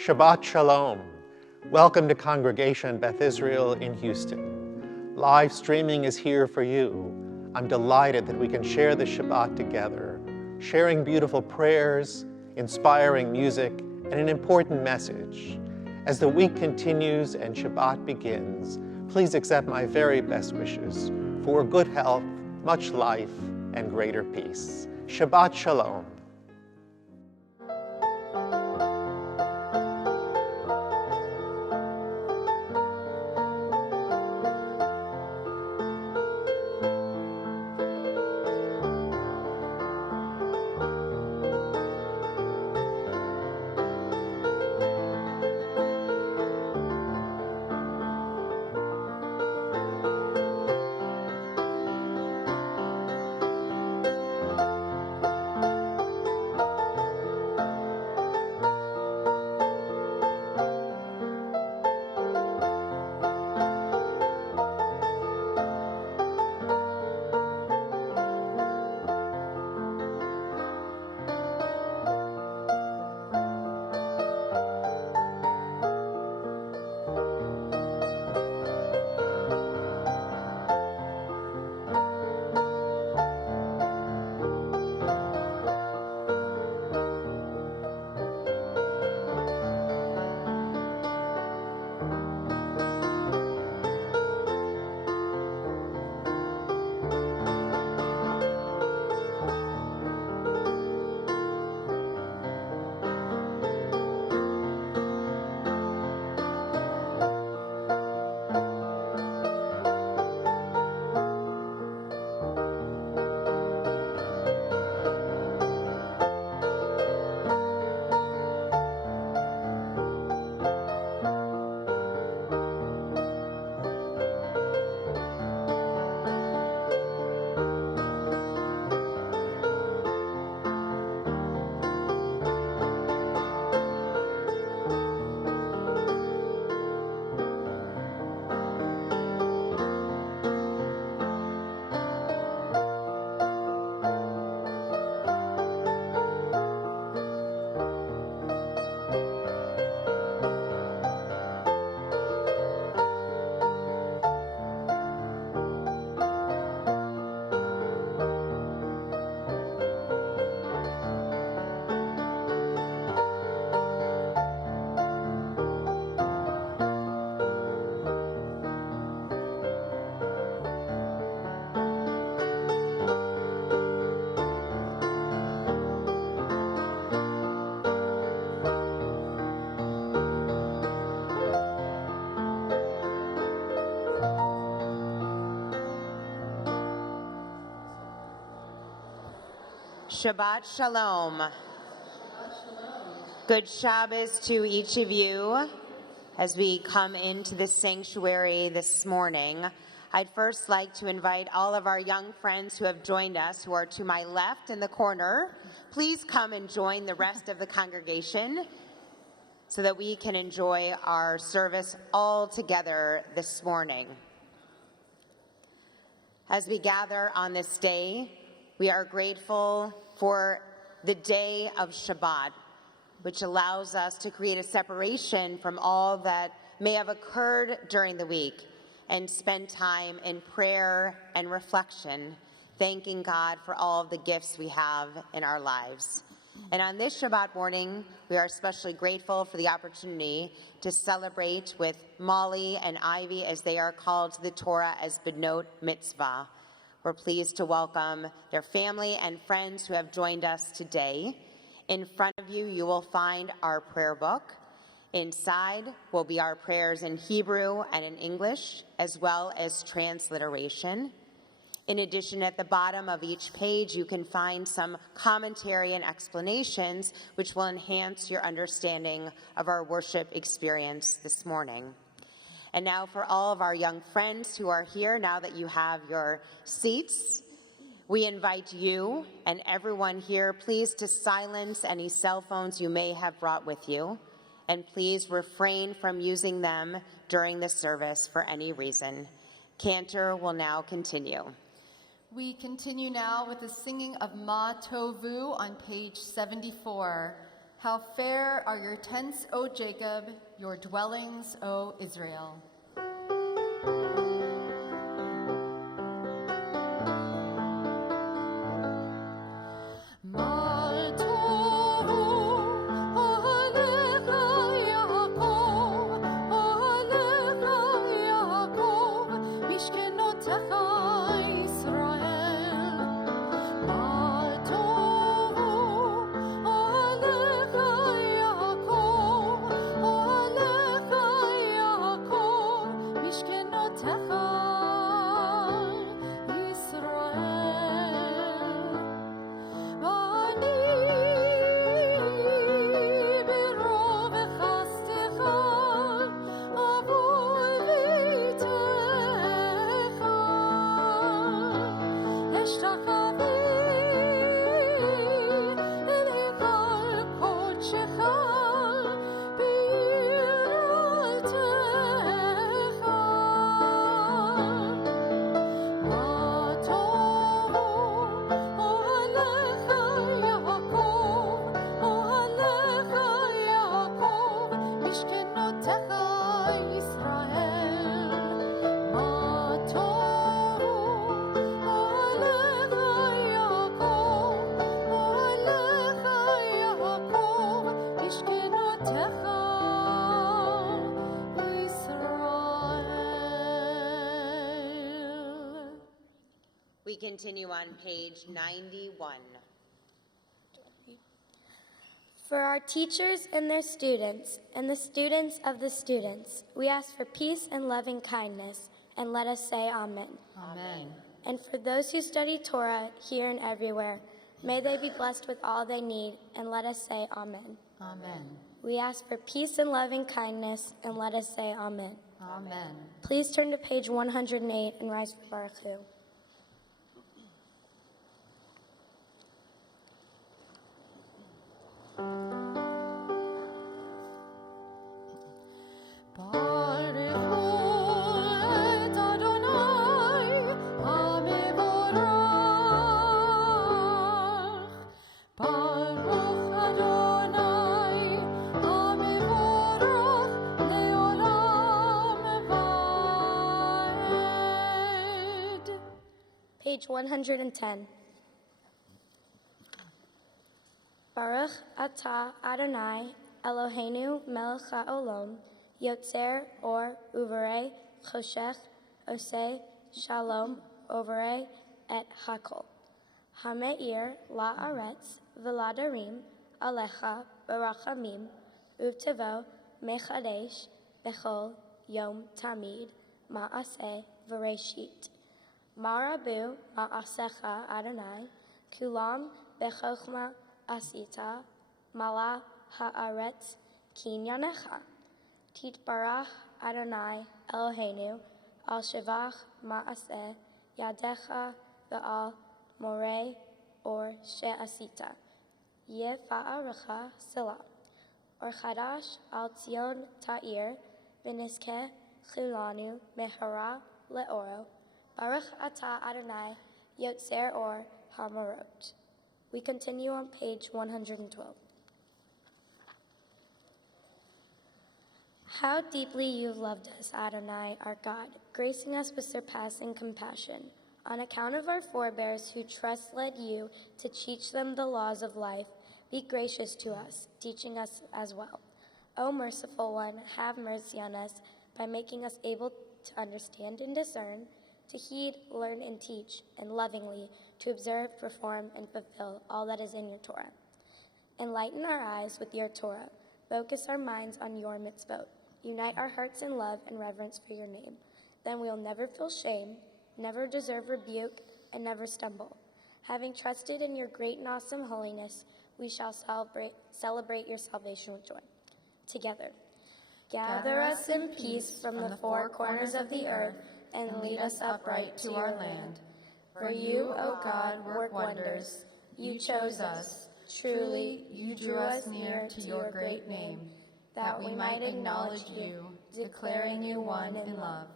Shabbat Shalom. Welcome to Congregation Beth Israel in Houston. Live streaming is here for you. I'm delighted that we can share the Shabbat together, sharing beautiful prayers, inspiring music, and an important message. As the week continues and Shabbat begins, please accept my very best wishes for good health, much life, and greater peace. Shabbat Shalom. Shabbat Shalom. Good Shabbos to each of you. As we come into the sanctuary this morning, I'd first like to invite all of our young friends who have joined us, who are to my left in the corner. Please come and join the rest of the congregation so that we can enjoy our service all together this morning. As we gather on this day, we are grateful for the day of Shabbat, which allows us to create a separation from all that may have occurred during the week and spend time in prayer and reflection, thanking God for all of the gifts we have in our lives. And on this Shabbat morning, we are especially grateful for the opportunity to celebrate with Molly and Ivy, as they are called to the Torah as Benot Mitzvah. We're pleased to welcome their family and friends who have joined us today. In front of you, you will find our prayer book. Inside will be our prayers in Hebrew and in English, as well as transliteration. In addition, at the bottom of each page, you can find some commentary and explanations which will enhance your understanding of our worship experience this morning. And now for all of our young friends who are here, now that you have your seats, we invite you and everyone here, please, to silence any cell phones you may have brought with you, and please refrain from using them during the service for any reason. Cantor will now continue. We continue now with the singing of Ma Tovu on page 74. How fair are your tents, O Jacob, your dwellings, O Israel. We continue on page 91. For our teachers and their students, and the students of the students, we ask for peace and loving kindness, and let us say Amen. Amen. And for those who study Torah here and everywhere, may they be blessed with all they need, and let us say Amen. Amen. We ask for peace and loving kindness, and let us say Amen. Amen. Please turn to page 108 and rise for Baruch Hu. Page 110. Baruch atah Adonai Eloheinu melech haolam yotzer or uvarei choshech oseh shalom overei et hakol hameir la'aretz v'ladarim alecha barachamim uvtevo mechadesh bechol yom tamid ma'aseh v'reshit Marabu ma'asecha Adonai, kulam bechochma asita, mala haaretz kinyanecha. Titbarach Adonai Eloheinu, al shevach ma'aseh yadecha ve'al moreh or she'asita. Yefa'arecha selah. Or chadash al tzion ta'ir, v'niskeh chulanu mehara le'oro. Baruch atah Adonai Yotzer or Hamarot. We continue on page 112. How deeply you've loved us, Adonai, our God, gracing us with surpassing compassion. On account of our forebears who trust-led you to teach them the laws of life, be gracious to us, teaching us as well. O merciful one, have mercy on us by making us able to understand and discern, to heed, learn, and teach, and lovingly to observe, perform, and fulfill all that is in your Torah. Enlighten our eyes with your Torah. Focus our minds on your mitzvot. Unite our hearts in love and reverence for your name. Then we'll never feel shame, never deserve rebuke, and never stumble. Having trusted in your great and awesome holiness, we shall celebrate your salvation with joy. Together, gather us in peace from the four corners of the earth, and lead us upright to our land. For you, O God, work wonders. You chose us. Truly, you drew us near to your great name, that we might acknowledge you, declaring you one in love.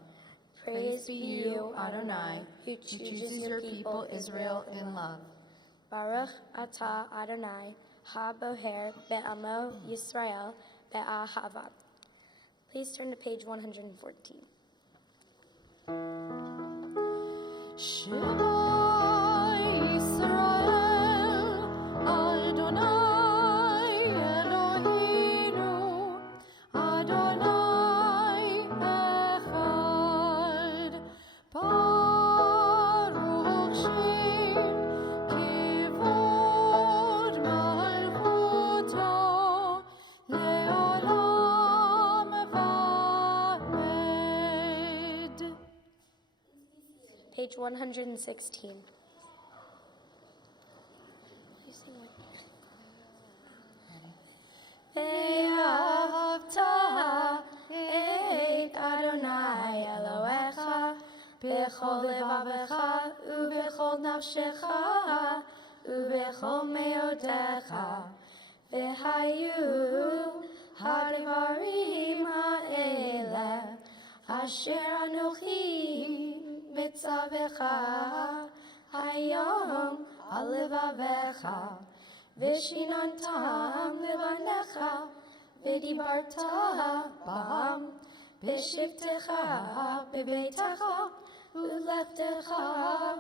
Praise be you, Adonai, who chooses your people Israel in love. Baruch atah Adonai, ha-boher be'amo Yisrael be'ahava. Please turn to page 114. Shema Yisrael, Adonai Eloheinu, Adonai Echad. Baruch Shem Kivod Malchuto Le'olam Vaed. Page 116. Ve'ahavta et Adonai Elohecha b'chol levavecha u'b'chol nafshecha u'b'chol me'odecha v'hayu ha'devarim ha'ele asher anochi mitzavecha hayom al levavecha v'shinantam levanecha v'dibarta bam b'shivtecha b'beitecha u'leftecha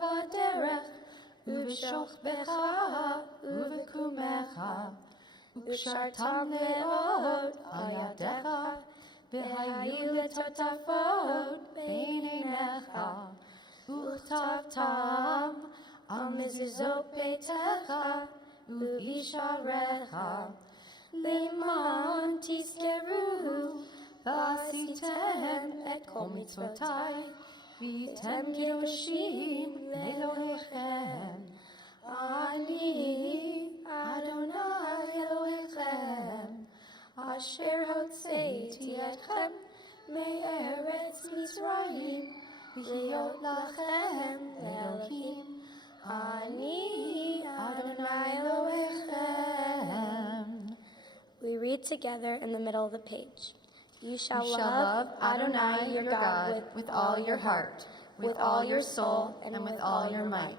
v'derech u'b'shochbecha u'v'kumecha u'shartam le'od al yadecha v'hayu letotafot b'einecha u'chtavtam al mezuzot beitecha u'isharecha leman tizkeru v'asitem et kol mitzvotai v'tem kedoshim le'Elohechem ani Adonai Elohechem asher hotzeiti etchem me'eretz Mitzrayim v'hiyot lachem le'Elohim ani Adonai Elohechem. We read together in the middle of the page. You shall love Adonai your God with all your heart, with all your soul, and with all your might.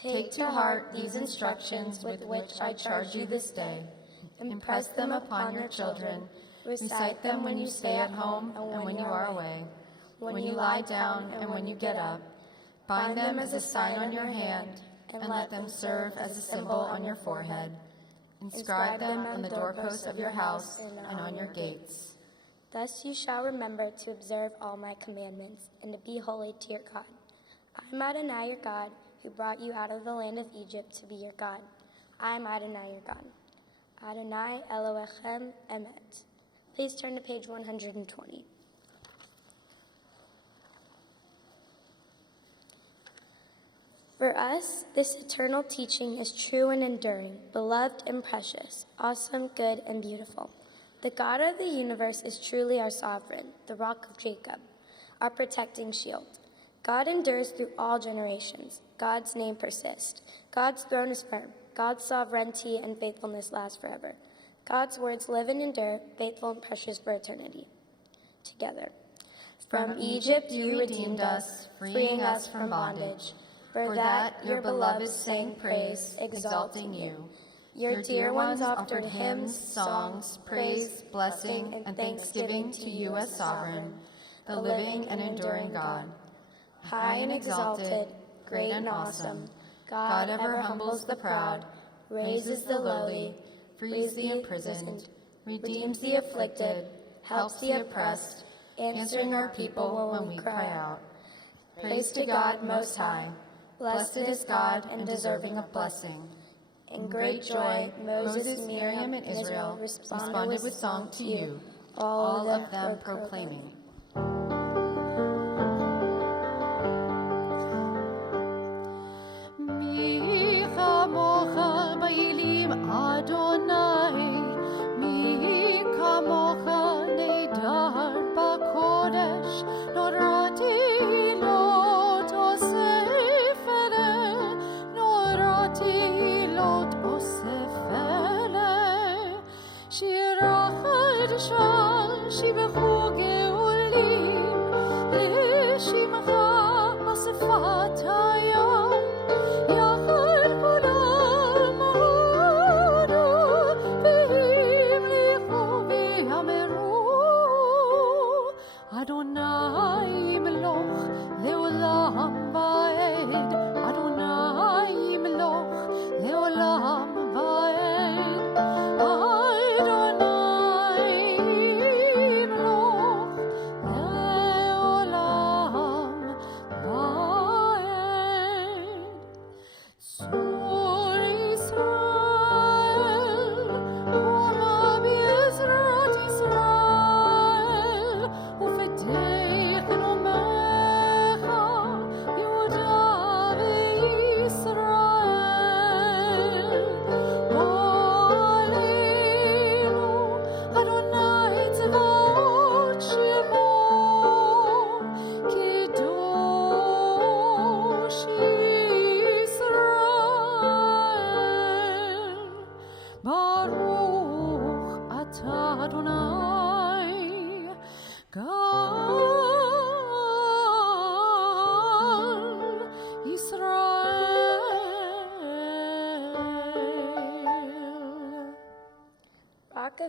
Take to heart these instructions with which I charge you this day. Impress them upon your children. Recite them when you stay at home and when you are away, when you lie down and when you get up. Bind them as a sign on your hand, and let them serve as a symbol on your forehead. Inscribe them on the doorposts of your house and on your gates. Thus you shall remember to observe all my commandments and to be holy to your God. I am Adonai your God, who brought you out of the land of Egypt to be your God. I am Adonai your God. Adonai Elohechem Emet. Please turn to page 120. For us, this eternal teaching is true and enduring, beloved and precious, awesome, good, and beautiful. The God of the universe is truly our sovereign, the rock of Jacob, our protecting shield. God endures through all generations. God's name persists. God's throne is firm. God's sovereignty and faithfulness last forever. God's words live and endure, faithful and precious for eternity. Together. From Egypt you redeemed us, freeing us from bondage. For that your beloved sang praise, exalting you. Your dear ones offered hymns, songs, praise, blessing, and thanksgiving to you as sovereign, the living and enduring God. High and exalted, great and awesome, God ever humbles the proud, raises the lowly, frees the imprisoned, redeems the afflicted, helps the oppressed, answering our people when we cry out. Praise to God Most High. Blessed is God and deserving of blessing. In great joy, Moses, Miriam, and Israel responded with song to you, all of them proclaiming. Mi kamocha bailim Adonai, mi kamocha neidar bakodesh, norati lot osefele, norati lot osefele, shirachad shal shibechu geula.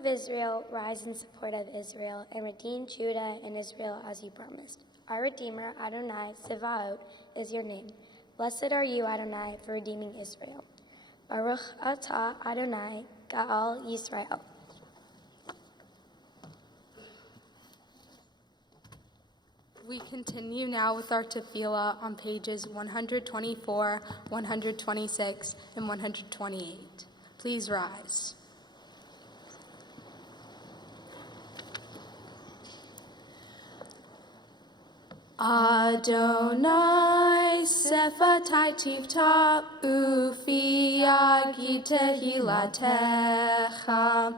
Israel, rise in support of Israel, and redeem Judah and Israel as you promised. Our Redeemer, Adonai, Tsevaot, is your name. Blessed are you, Adonai, for redeeming Israel. Baruch atah Adonai, Gaal Yisrael. We continue now with our tefillah on pages 124, 126, and 128. Please rise. Adonai sefatai tivta ufi yagid tehilatecha.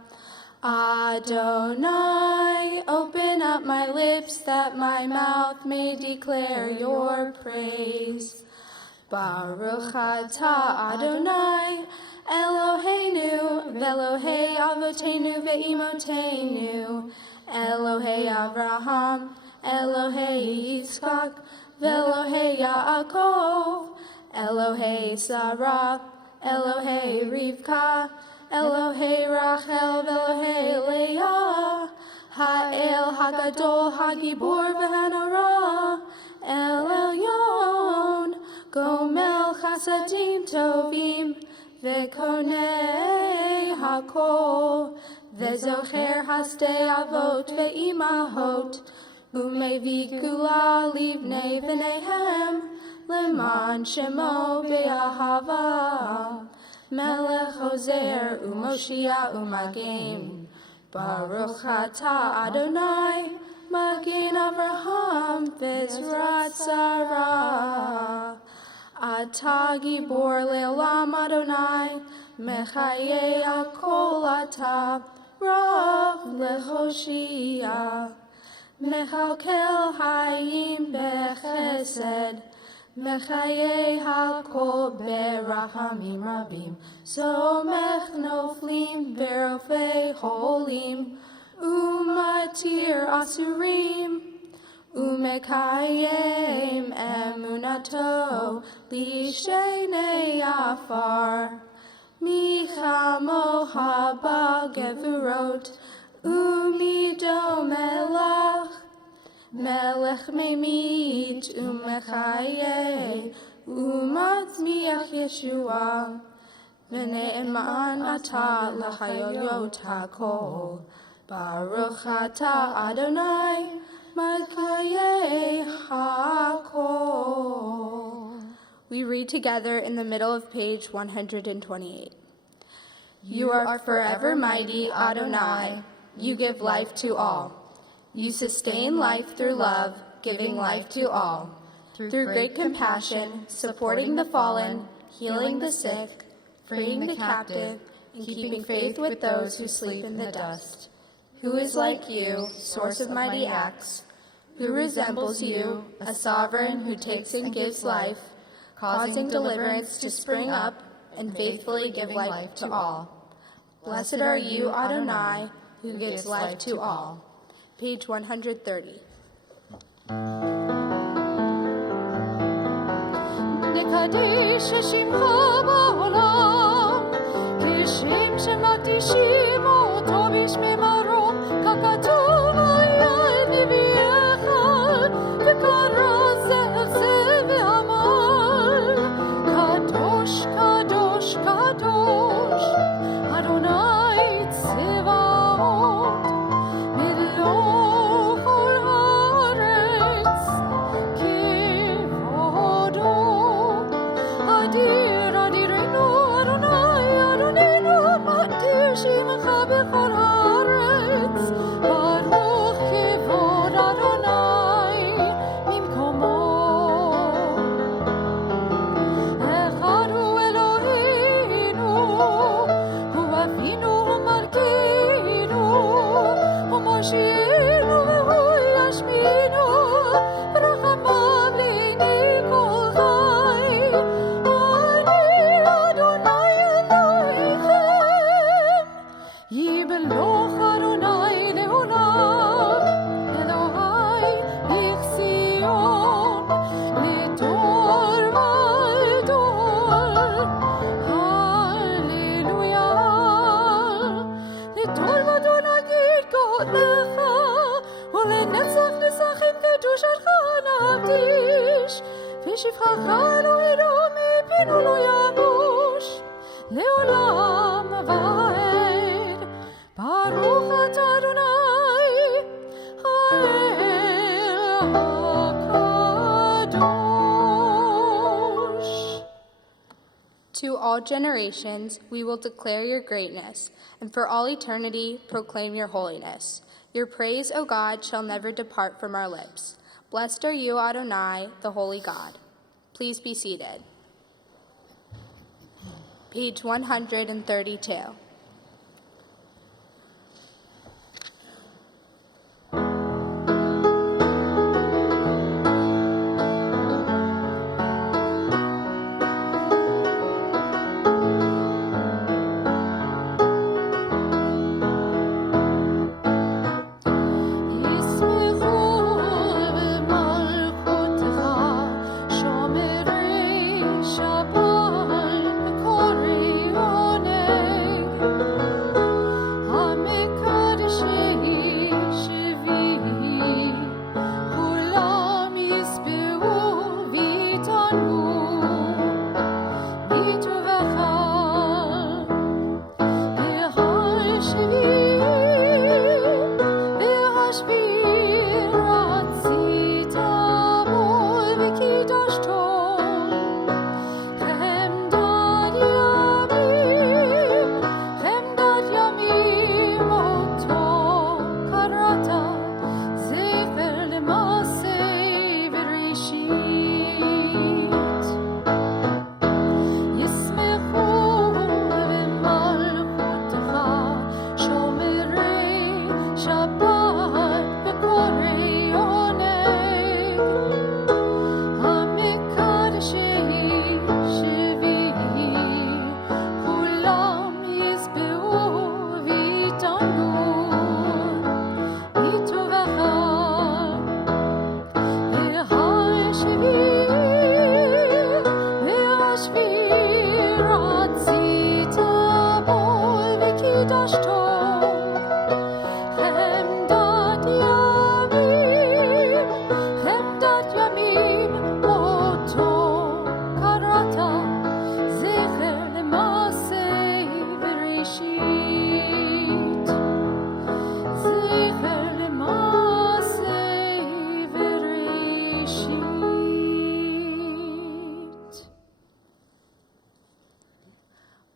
Adonai, open up my lips that my mouth may declare your praise. Baruch atah Adonai, Eloheinu, ve'Elohei avotenu ve'imotenu, Elohei Avraham, Elohei Yitzchak, ve'Elohei Yaakov, Elohei Sarah, Elohei Rivka, Elohei Rachel, ve'Elohei Leah, Ha'el Hagadol, Hagibor v'Hanara, El Elyon, Gomel Chasadim Tovim, ve'Konei Hakol, ve'Zocher Hasdei Avot ve'Imahot, Umevi Gula Livnei V'Nehem, Leman Shemo Be'ahava, Melech Hoser Umoshia Umagim, Baruch atah Adonai, Magin Avraham V'Ezrat Sarah. Atah Gibor Le'olam Adonai, Mechaye Akol atah, Rav Lehoshia. Mechalkel Hayim Bechesed, Mechaye Hakol Berachamim Rabim, Somech Noflim Berofei Holim, Umatir Asurim, Umekayem Emunato, Lishenei Afar, Michamo Haba Gevurot, Umido Melach, Melech Memit, Umechaye, Umatzmiach Yeshua, V'ne'eman atah l'chayoyot hakol, Baruch atah Adonai, Malkaye hakol. We read together in the middle of page 128. You are forever mighty, Adonai. You give life to all. You sustain life through love, giving life to all. Through great compassion, supporting the fallen, healing the sick, freeing the captive, and keeping faith with those who sleep in the dust. Who is like you, source of mighty acts? Who resembles you, a sovereign who takes and gives life, causing deliverance to spring up, and faithfully giving life to all? Blessed are you, Adonai, who gives life to all. Page 130. נקדש שמך בעולם, כשם שמקדישים אותו בשמי מרום, ככתוב היה את נביאך, וקרא זאב זה ואמר, קדוש, קדוש, קדוש, אדוני צבאות, מלוא כל הארץ, כבודו. אדיר אדירנו אדוני אדוננו, מאדיר שמך בכל הארץ. ולנצח נצחים קדושתך נקדיש, ושבחך אלוהינו מפינו לא יבוש, לעולם ועד. ברוך אתה אדוני, האל הקדוש. To all generations, we will declare your greatness, and for all eternity, proclaim your holiness. Your praise, O God, shall never depart from our lips. Blessed are you, Adonai, the holy God. Please be seated. Page 132.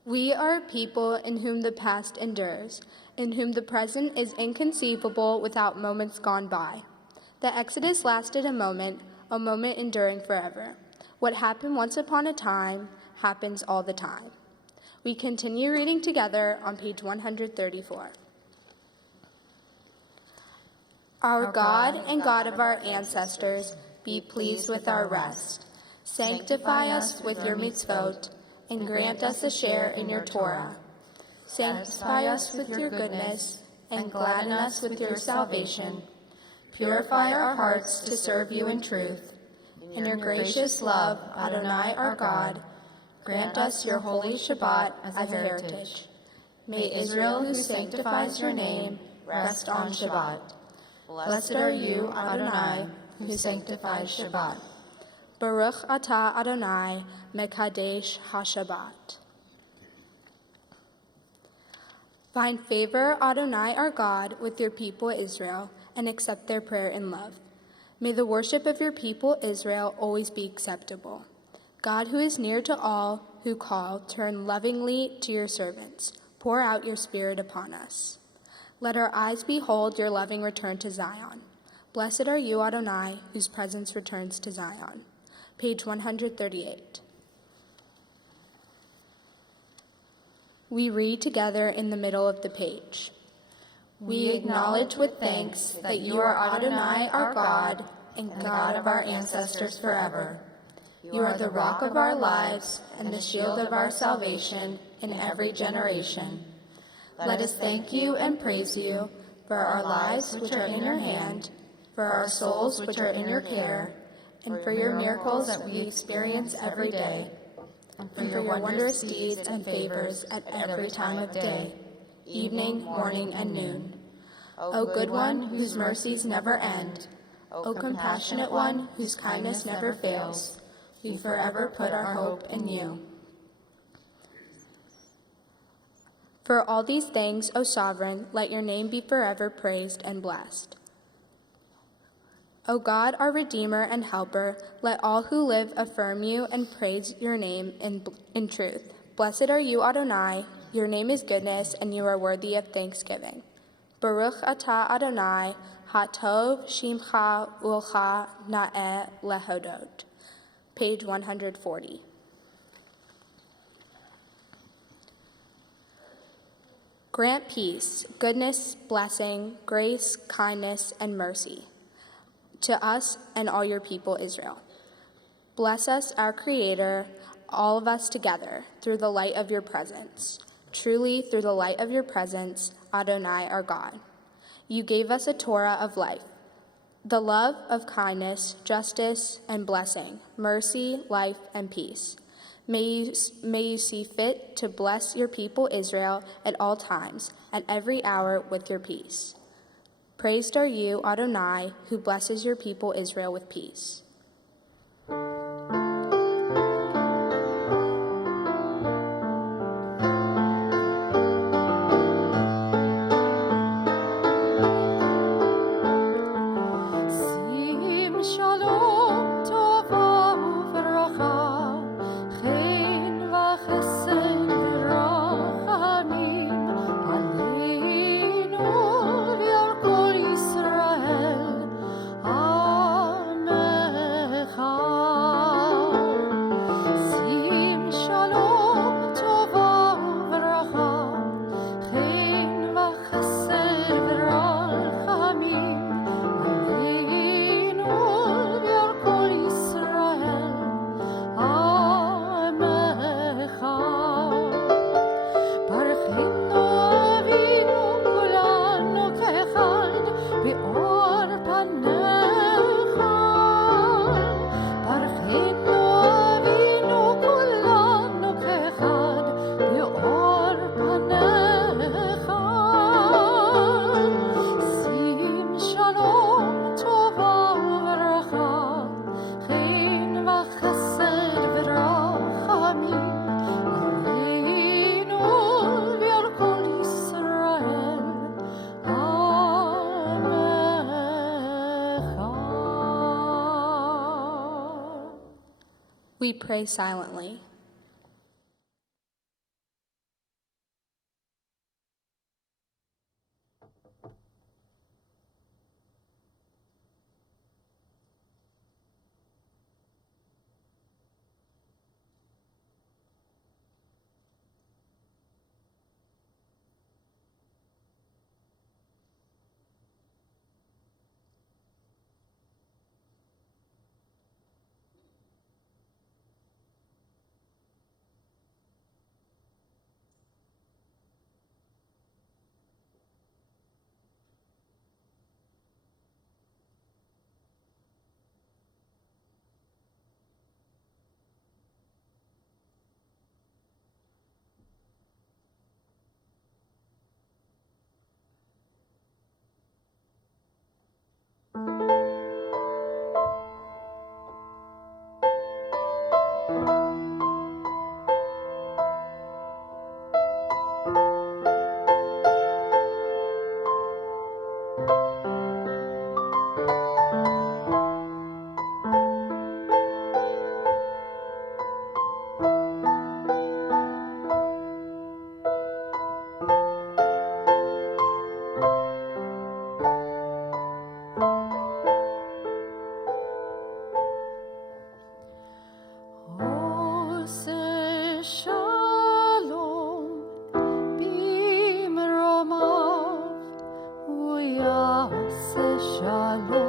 We are a people in whom the past endures, in whom the present is inconceivable without moments gone by. The Exodus lasted a moment enduring forever. What happened once upon a time happens all the time. We continue reading together on page 134. Our God and God of our ancestors, be pleased with our rest. Sanctify us with your mitzvot, and grant us a share in your Torah. Sanctify us with your goodness, and gladden us with your salvation. Purify our hearts to serve you in truth. In your gracious love, Adonai our God, grant us your holy Shabbat as a heritage. May Israel, who sanctifies your name, rest on Shabbat. Blessed are you, Adonai, who sanctifies Shabbat. Baruch atah Adonai, Mekadesh HaShabbat. Find favor, Adonai our God, with your people Israel, and accept their prayer in love. May the worship of your people Israel always be acceptable. God, who is near to all who call, turn lovingly to your servants. Pour out your Spirit upon us. Let our eyes behold your loving return to Zion. Blessed are you, Adonai, whose presence returns to Zion. Page 138. We read together in the middle of the page. We acknowledge with thanks that you are Adonai our God and God of our ancestors forever. You are the rock of our lives and the shield of our salvation in every generation. Let us thank you and praise you for our lives which are in your hand, for our souls which are in your care, and for your miracles that we experience every day, and for your wondrous deeds and favors at every time of day, evening, morning, and noon. O good one, whose mercies never end. O compassionate one, whose kindness never fails. We forever put our hope in you. For all these things, O Sovereign, let your name be forever praised and blessed. O God, our Redeemer and Helper, let all who live affirm you and praise your name in truth. Blessed are you, Adonai. Your name is goodness, and you are worthy of thanksgiving. Baruch atah Adonai, hatov shimcha ulcha na'eh lehodot. Page 140. Grant peace, goodness, blessing, grace, kindness, and mercy to us and all your people, Israel. Bless us, our Creator, all of us together, through the light of your presence. Truly, through the light of your presence, Adonai, our God. You gave us a Torah of life, the love of kindness, justice, and blessing, mercy, life, and peace. May you see fit to bless your people Israel at all times, at every hour with your peace. Praised are you, Adonai, who blesses your people Israel with peace. We pray silently. Shalom,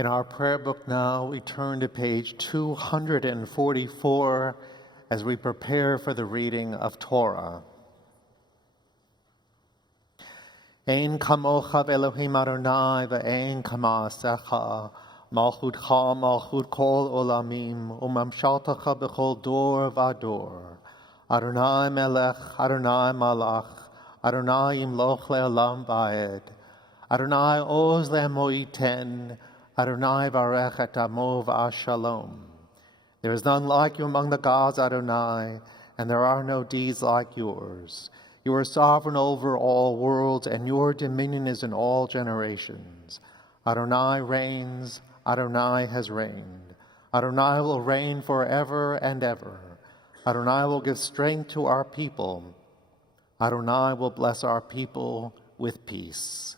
In our prayer book now, we turn to page 244 as we prepare for the reading of Torah. Ein kamocha v'Elohim Adonai v'ein kama'asecha malchutcha malchut kol olamim umamshaltecha b'chol dor v'ador Adonai melech Adonai malach Adonai imloch le'olam va'ed Adonai oz le'mo yiten Adonai varech et amo v'ashalom. There is none like you among the gods, Adonai, and there are no deeds like yours. You are sovereign over all worlds, and your dominion is in all generations. Adonai reigns, Adonai has reigned. Adonai will reign forever and ever. Adonai will give strength to our people. Adonai will bless our people with peace.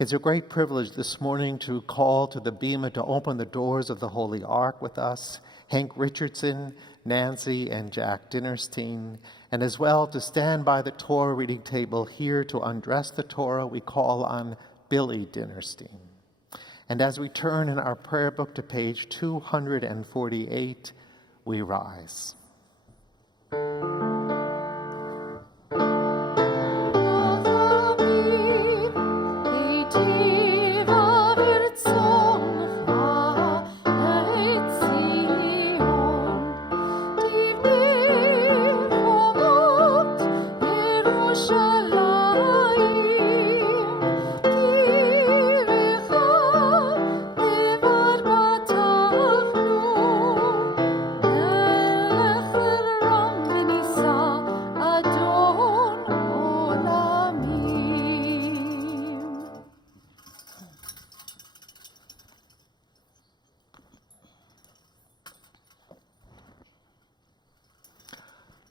It's a great privilege this morning to call to the Bema to open the doors of the Holy Ark with us, Hank Richardson, Nancy, and Jack Dinnerstein, and as well to stand by the Torah reading table here to undress the Torah, we call on Billy Dinnerstein. And as we turn in our prayer book to page 248, we rise.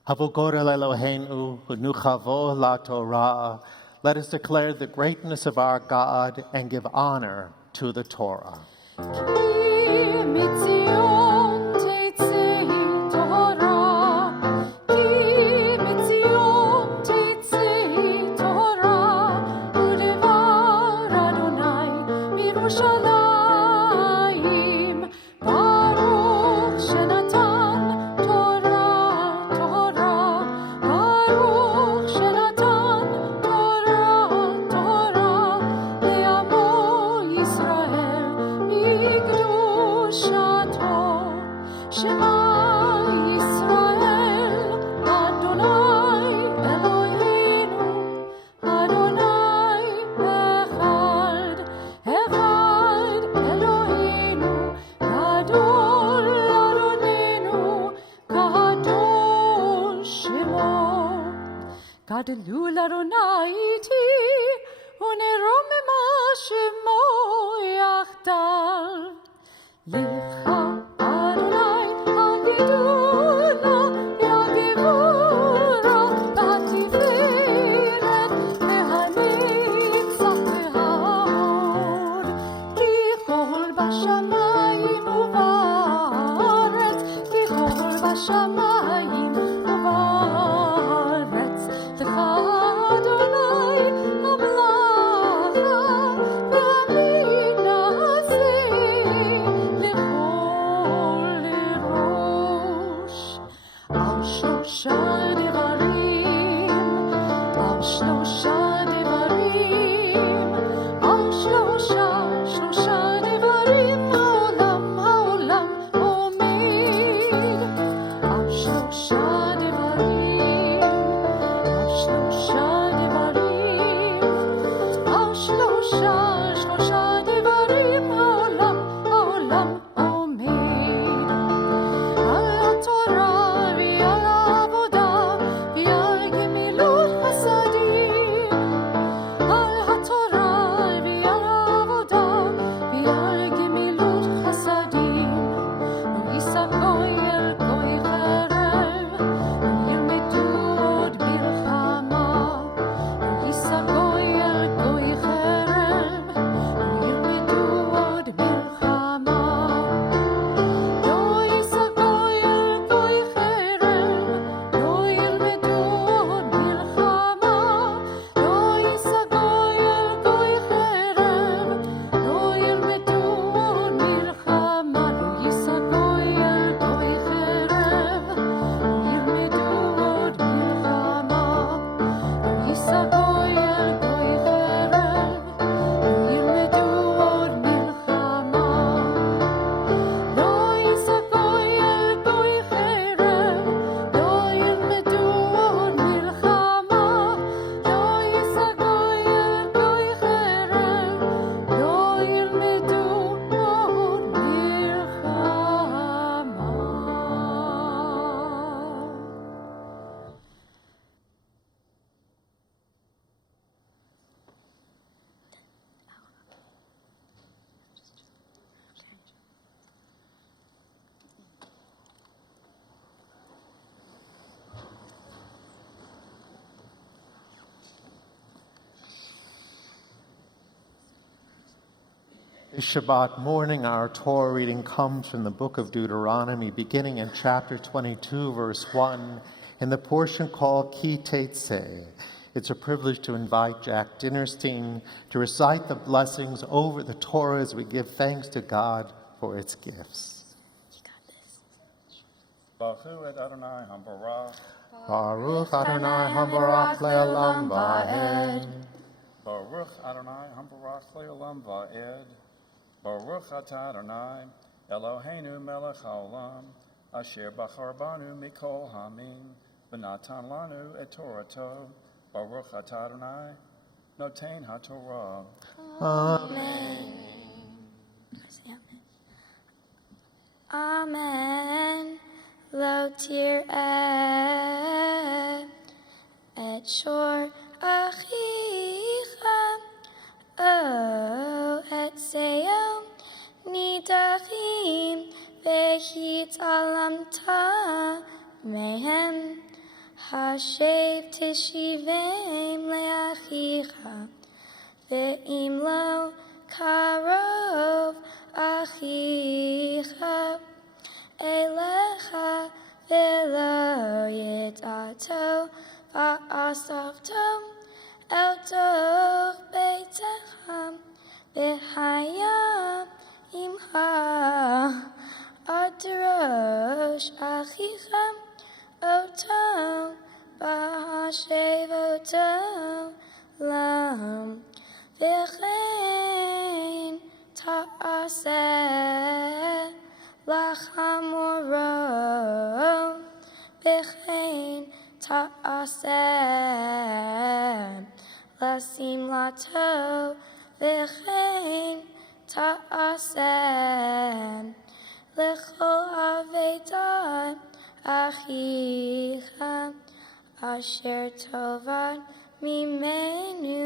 Havogorel Eloheinu, Nuchavo la Torah. Let us declare the greatness of our God and give honor to the Torah. Gadlul Adonai ti, uneromema shemo yachdal. Lecha Adonai hagidula yagivura batiferet v'hanitzach v'haor. Kichol bashamayim uvaretz, kichol bashamayim uvaretz. Adonai amlacha v'aminaseh lechol lerosh. Al shlosha devarim, al shlosha devarim, al shlosha devarim, haolam omed. Al shlosha This Shabbat morning, our Torah reading comes from the book of Deuteronomy, beginning in chapter 22, verse 1, in the portion called Ki Tetzeh. It's a privilege to invite Jack Dinnerstein to recite the blessings over the Torah as we give thanks to God for its gifts. You got this. Baruch Adonai Hambarach. Baruch Adonai Hambarach le'olam va'ed. Baruch Adonai Hambarach le'olam va'ed. Baruch atah Adonai Eloheinu melech haolam asher bachar banu mikol hamim v'natan lanu et Torato. Baruch atah Adonai noten haTorah. Amen. Amen. Lo tir'eh et shor achicha o et seo nidachim v'hitalamta mehem hashev tishivim le'achicha ve'im lo karov achicha elecha ve'lo yidato va'asavto el toch beitecha v'haya imcha adrosh achicha oto v'hashev oto lam v'chein ta'aseh lachamoro v'chein ta'aseh lasim lato v'chein ta'aseh lechol avedah achicha asher tovad mimenu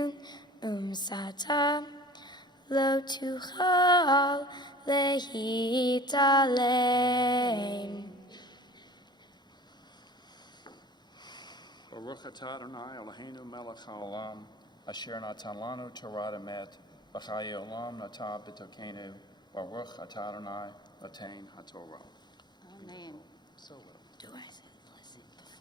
umsata lo tuchal lehitalem. Baruch atah Adonai Eloheinu melech haolam asher natan lanu Torah emet v'chaye olam nata b'tokenu. Baruch atah Adonai noten haTorah. Amen. So well. Do I say blessing before?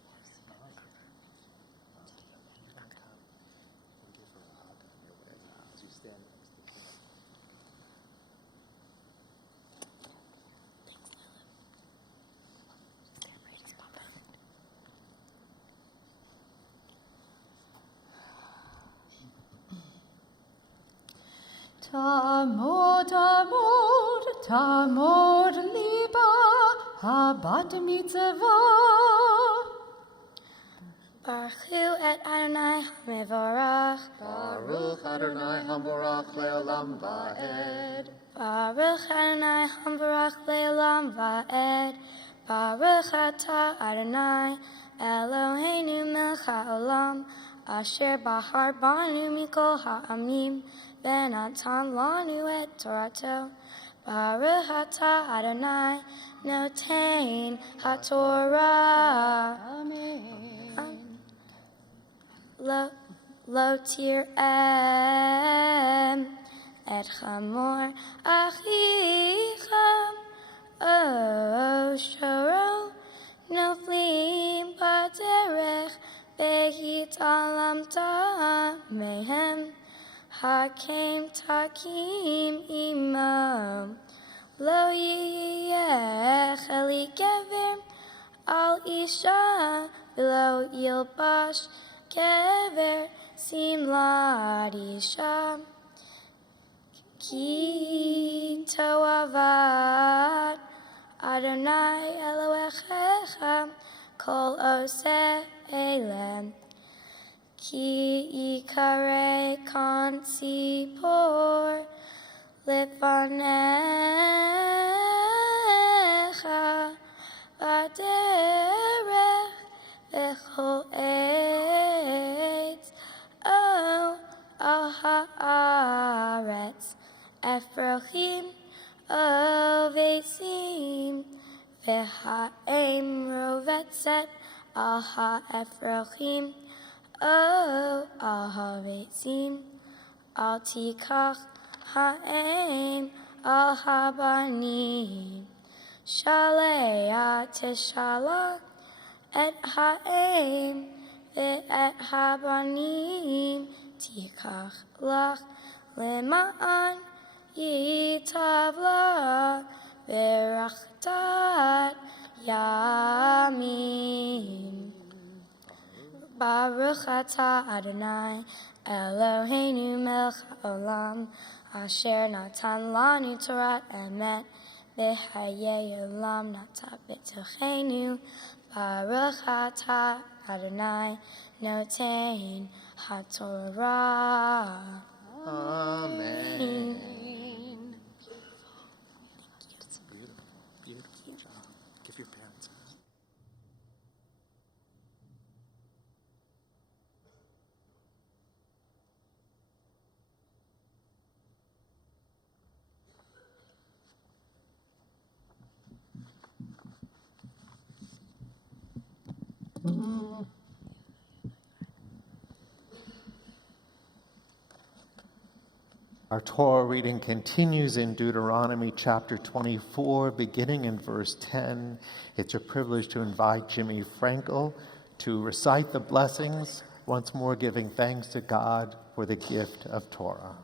Tamod, tamod, tamod liba, habat mitzvah. Baruch hu et Adonai hamevorach. Baruch Adonai Hambarach le'olam va'ed. Baruch Adonai hamevorach le'olam va'ed. Baruch atah Adonai Eloheinu melech haolam asher bahar banu mikol ha'amim v'natan lanu et Torato. Baruch atah Adonai noten haTorah. Amen. Lo tir'em et chamor achicha o shoro noflim baderech v'hitalamta mehem hakem takim imo lo yiyech eli gever al isha v'lo yilbash kever simlat isha ki toavat Adonai Elohecha kol oseh elem ki ikare kan sipor lefanecha baderech v'chol eitz o al haaretz efrochim ovesim v'ha'em rovetzet al ha'efrochim o al ha'vesim al tikach ha'em al habanim. Shalea teshala et ha'em ve'et habanim tikach lach lema'an yitav la verachtat yamim. Baruch atah Adonai Eloheinu melech haolam asher natan lanu Torat emet v'chayei olam nata b'tochenu. Baruch atah Adonai noten haTorah. Amen. Beautiful job. Give your parents a hand. Our Torah reading continues in Deuteronomy chapter 24, beginning in verse 10. It's a privilege to invite Jimmy Frankel to recite the blessings, once more giving thanks to God for the gift of Torah.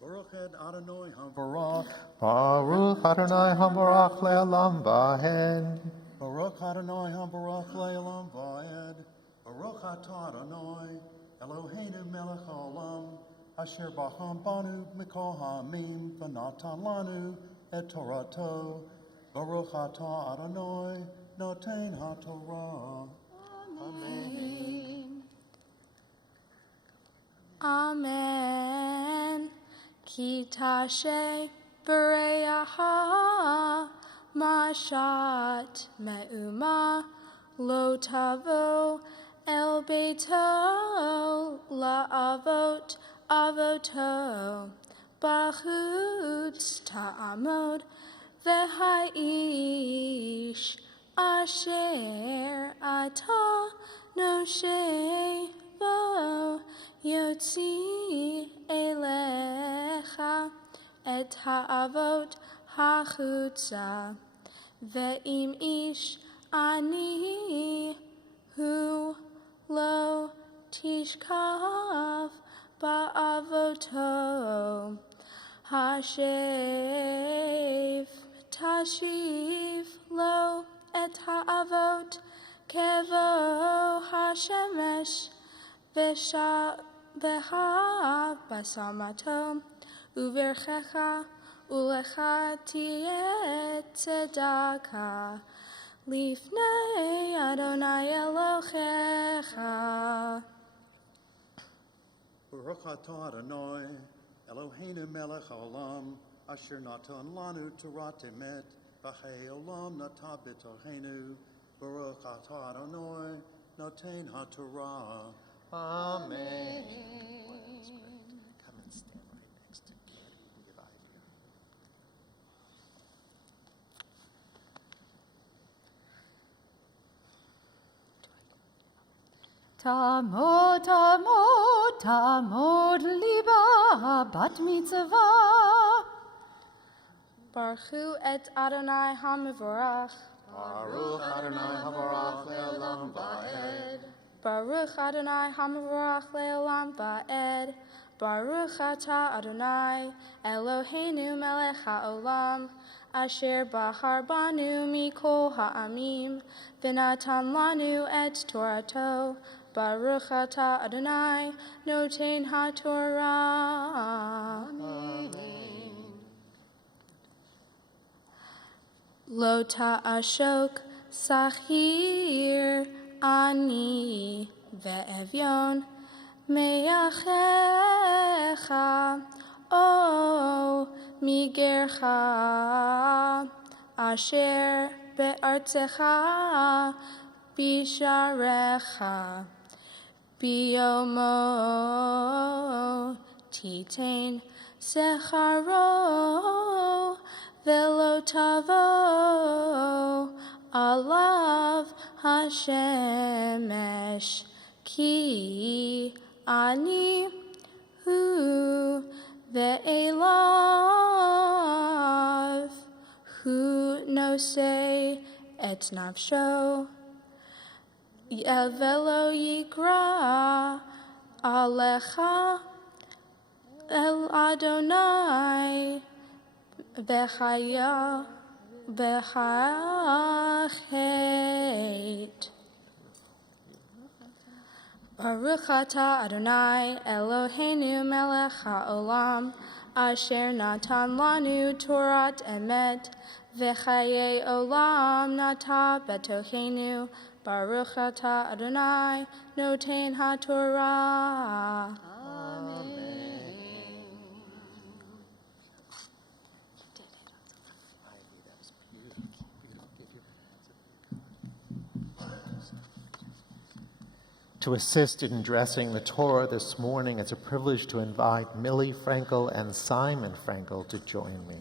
Baruch Adonai Havarach. Baruch Adonai Habarach Le'olam Va'ed. Baruch Adonai Havarach Le'olam Va'ed. Baruch Atah Adonai Eloheinu melech haolam asher bacham banu mikol ha'amim v'natan lanu et Torato. Baruch Atah Adonai noten haTorah. Amen. Amen. Ki tashe b'reyaha mashat me'uma lo tavo el beito la'avot avoto b'chutz ta'amod v'ha'ish asher ata noshe bo yotzi elecha et ha'avot hachutza ve'im ish ani hu lo tishkav ba'avoto hashev tashiv lo et ha'avot kevo hashemesh V'ha basamato uverchecha ulecha tiet tzedaka lifnei Adonai Elohecha. Baruch atah Adonai Eloheinu melech haolam asher natan lanu Torat emet v'chayei olam nata b'tochenu. Baruch atah Adonai noten haTorah. Amen. Come and stand right next to Gary. Give idea. Tamod, tamod, tamod liba bat mitzvah. Baruch et Adonai HaMevorach. Baruch Adonai Habarach Le'olam Va'ed. Baruch Adonai HaMevorach Le'olam Va'ed. Baruch atah Adonai Eloheinu melech haolam asher bahar banu mikol ha'amim v'natan lanu et Torato. Baruch atah Adonai noten haTorah. Lo ta'ashok sachir ani ve'evyon me'achecha o migercha asher be'artzecha bisharecha biyomo titen secharo velo tavo alav hashemesh ki ani hu ve'elav hu nosei et nafsho velo yikra alecha el Adonai bechaya bechachet. Baruch atah Adonai Eloheinu melech haolam asher natan lanu Torat emet v'chayei olam nata betochenu. Baruch atah Adonai noten haTorah. To assist in addressing the Torah this morning, it's a privilege to invite Millie Frankel and Simon Frankel to join me.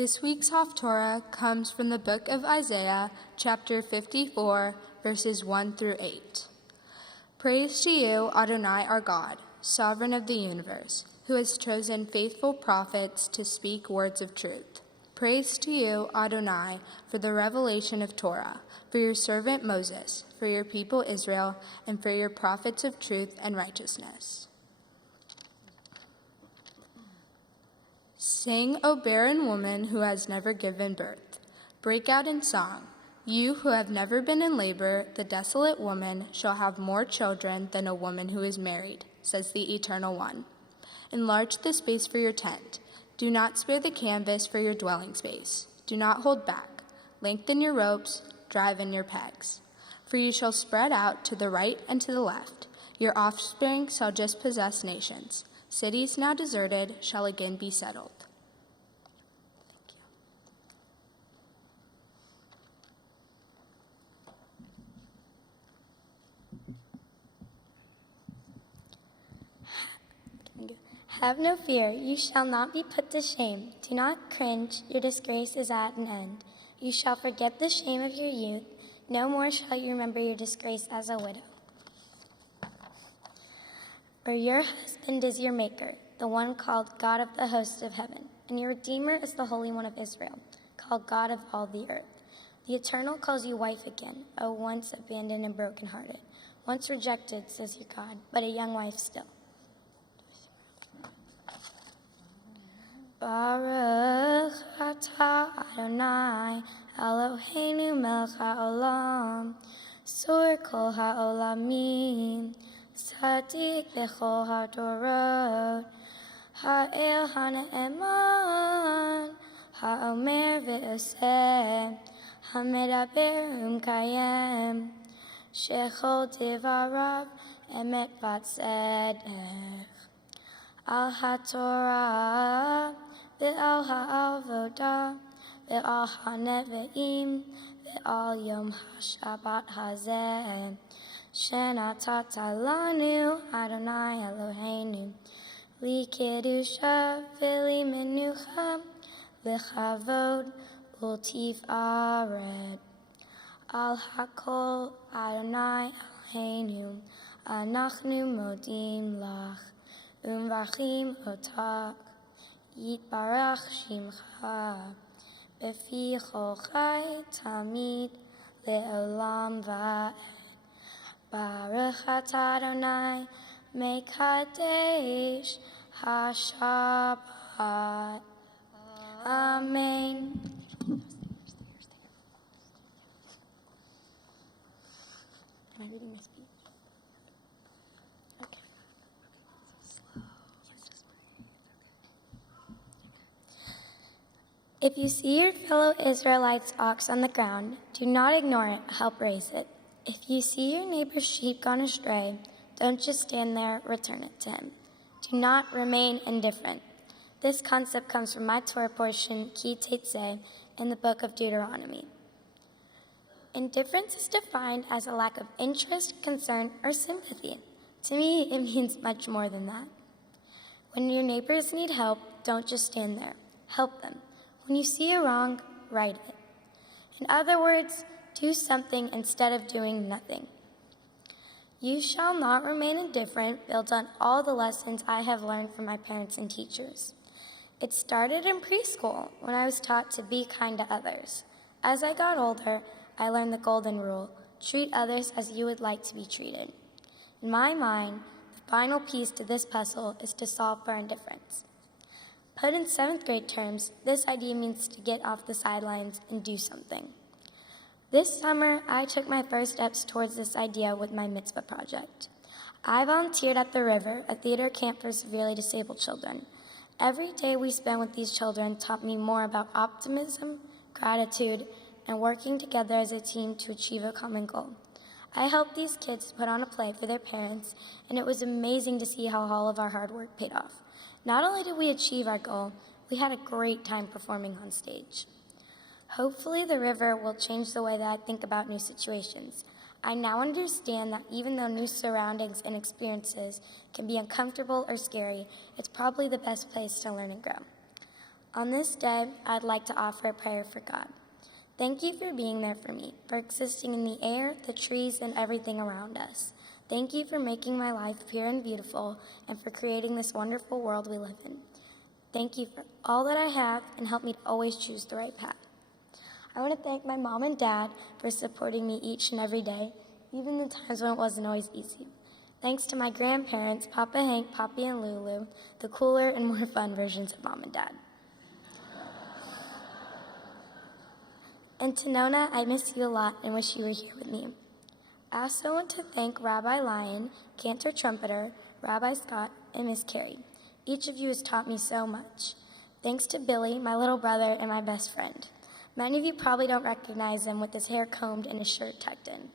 This week's Haftorah comes from the book of Isaiah, chapter 54, verses 1 through 8. Praise to you, Adonai our God, sovereign of the universe, who has chosen faithful prophets to speak words of truth. Praise to you, Adonai, for the revelation of Torah, for your servant Moses, for your people Israel, and for your prophets of truth and righteousness. Sing, O barren woman who has never given birth. Break out in song. You who have never been in labor, the desolate woman, shall have more children than a woman who is married, says the Eternal One. Enlarge the space for your tent. Do not spare the canvas for your dwelling space. Do not hold back. Lengthen your ropes, drive in your pegs. For you shall spread out to the right and to the left. Your offspring shall just possess nations. Cities now deserted shall again be settled. Have no fear, you shall not be put to shame. Do not cringe, your disgrace is at an end. You shall forget the shame of your youth. No more shall you remember your disgrace as a widow. For your husband is your maker, the one called God of the hosts of heaven, and your Redeemer is the Holy One of Israel, called God of all the earth. The Eternal calls you wife again, O once abandoned and brokenhearted, once rejected, says your God, but a young wife still. Baruch atah Adonai Eloheinu melech haolam Sor kol haolamim Tzadik bechol hadorot Ha'el ha'ne'eman Ha'omer ve'oseh Ha'medaber u'mkayem Shechol devarav emet v'tzedek Al haTorah ve'al ha'avodah ve'al ha'nevi'im ve'al yom ha'shabbat hazeh shenatata lanu Adonai Eloheinu li kedusha ve'li menucha lechavod ultifaret al hakol Adonai Eloheinu anachnu modim lach Umvachim otak, Yitbarach Shimcha, Befi chochai tamid le'olam va'ed. Baruch atah Adonai mekadesh haShabbat. Amen. Am I reading my speech? Okay. If you see your fellow Israelites' ox on the ground, do not ignore it, help raise it. If you see your neighbor's sheep gone astray, don't just stand there, return it to him. Do not remain indifferent. This concept comes from my Torah portion, Ki Tetzeh, in the book of Deuteronomy. Indifference is defined as a lack of interest, concern, or sympathy. To me, it means much more than that. When your neighbors need help, don't just stand there. Help them. When you see a wrong, right it. In other words, do something instead of doing nothing. You shall not remain indifferent builds on all the lessons I have learned from my parents and teachers. It started in preschool when I was taught to be kind to others. As I got older, I learned the golden rule: treat others as you would like to be treated. In my mind, the final piece to this puzzle is to solve for indifference. Put in 7th grade terms, this idea means to get off the sidelines and do something. This summer, I took my first steps towards this idea with my Mitzvah project. I volunteered at the River, a theater camp for severely disabled children. Every day we spent with these children taught me more about optimism, gratitude, and working together as a team to achieve a common goal. I helped these kids put on a play for their parents, and it was amazing to see how all of our hard work paid off. Not only did we achieve our goal, we had a great time performing on stage. Hopefully, the River will change the way that I think about new situations. I now understand that even though new surroundings and experiences can be uncomfortable or scary, it's probably the best place to learn and grow. On this day, I'd like to offer a prayer for God. Thank you for being there for me, for existing in the air, the trees, and everything around us. Thank you for making my life pure and beautiful, and for creating this wonderful world we live in. Thank you for all that I have, and help me to always choose the right path. I want to thank my mom and dad for supporting me each and every day, even the times when it wasn't always easy. Thanks to my grandparents, Papa Hank, Poppy, and Lulu, the cooler and more fun versions of mom and dad. And to Nona, I miss you a lot and wish you were here with me. I also want to thank Rabbi Lyon, Cantor Trumpeter, Rabbi Scott, and Miss Carrie. Each of you has taught me so much. Thanks to Billy, my little brother, and my best friend. Many of you probably don't recognize him with his hair combed and his shirt tucked in.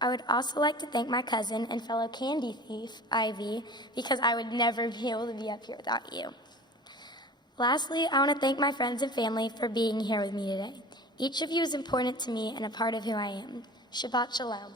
I would also like to thank my cousin and fellow candy thief, Ivy, because I would never be able to be up here without you. Lastly, I want to thank my friends and family for being here with me today. Each of you is important to me and a part of who I am. Shabbat Shalom.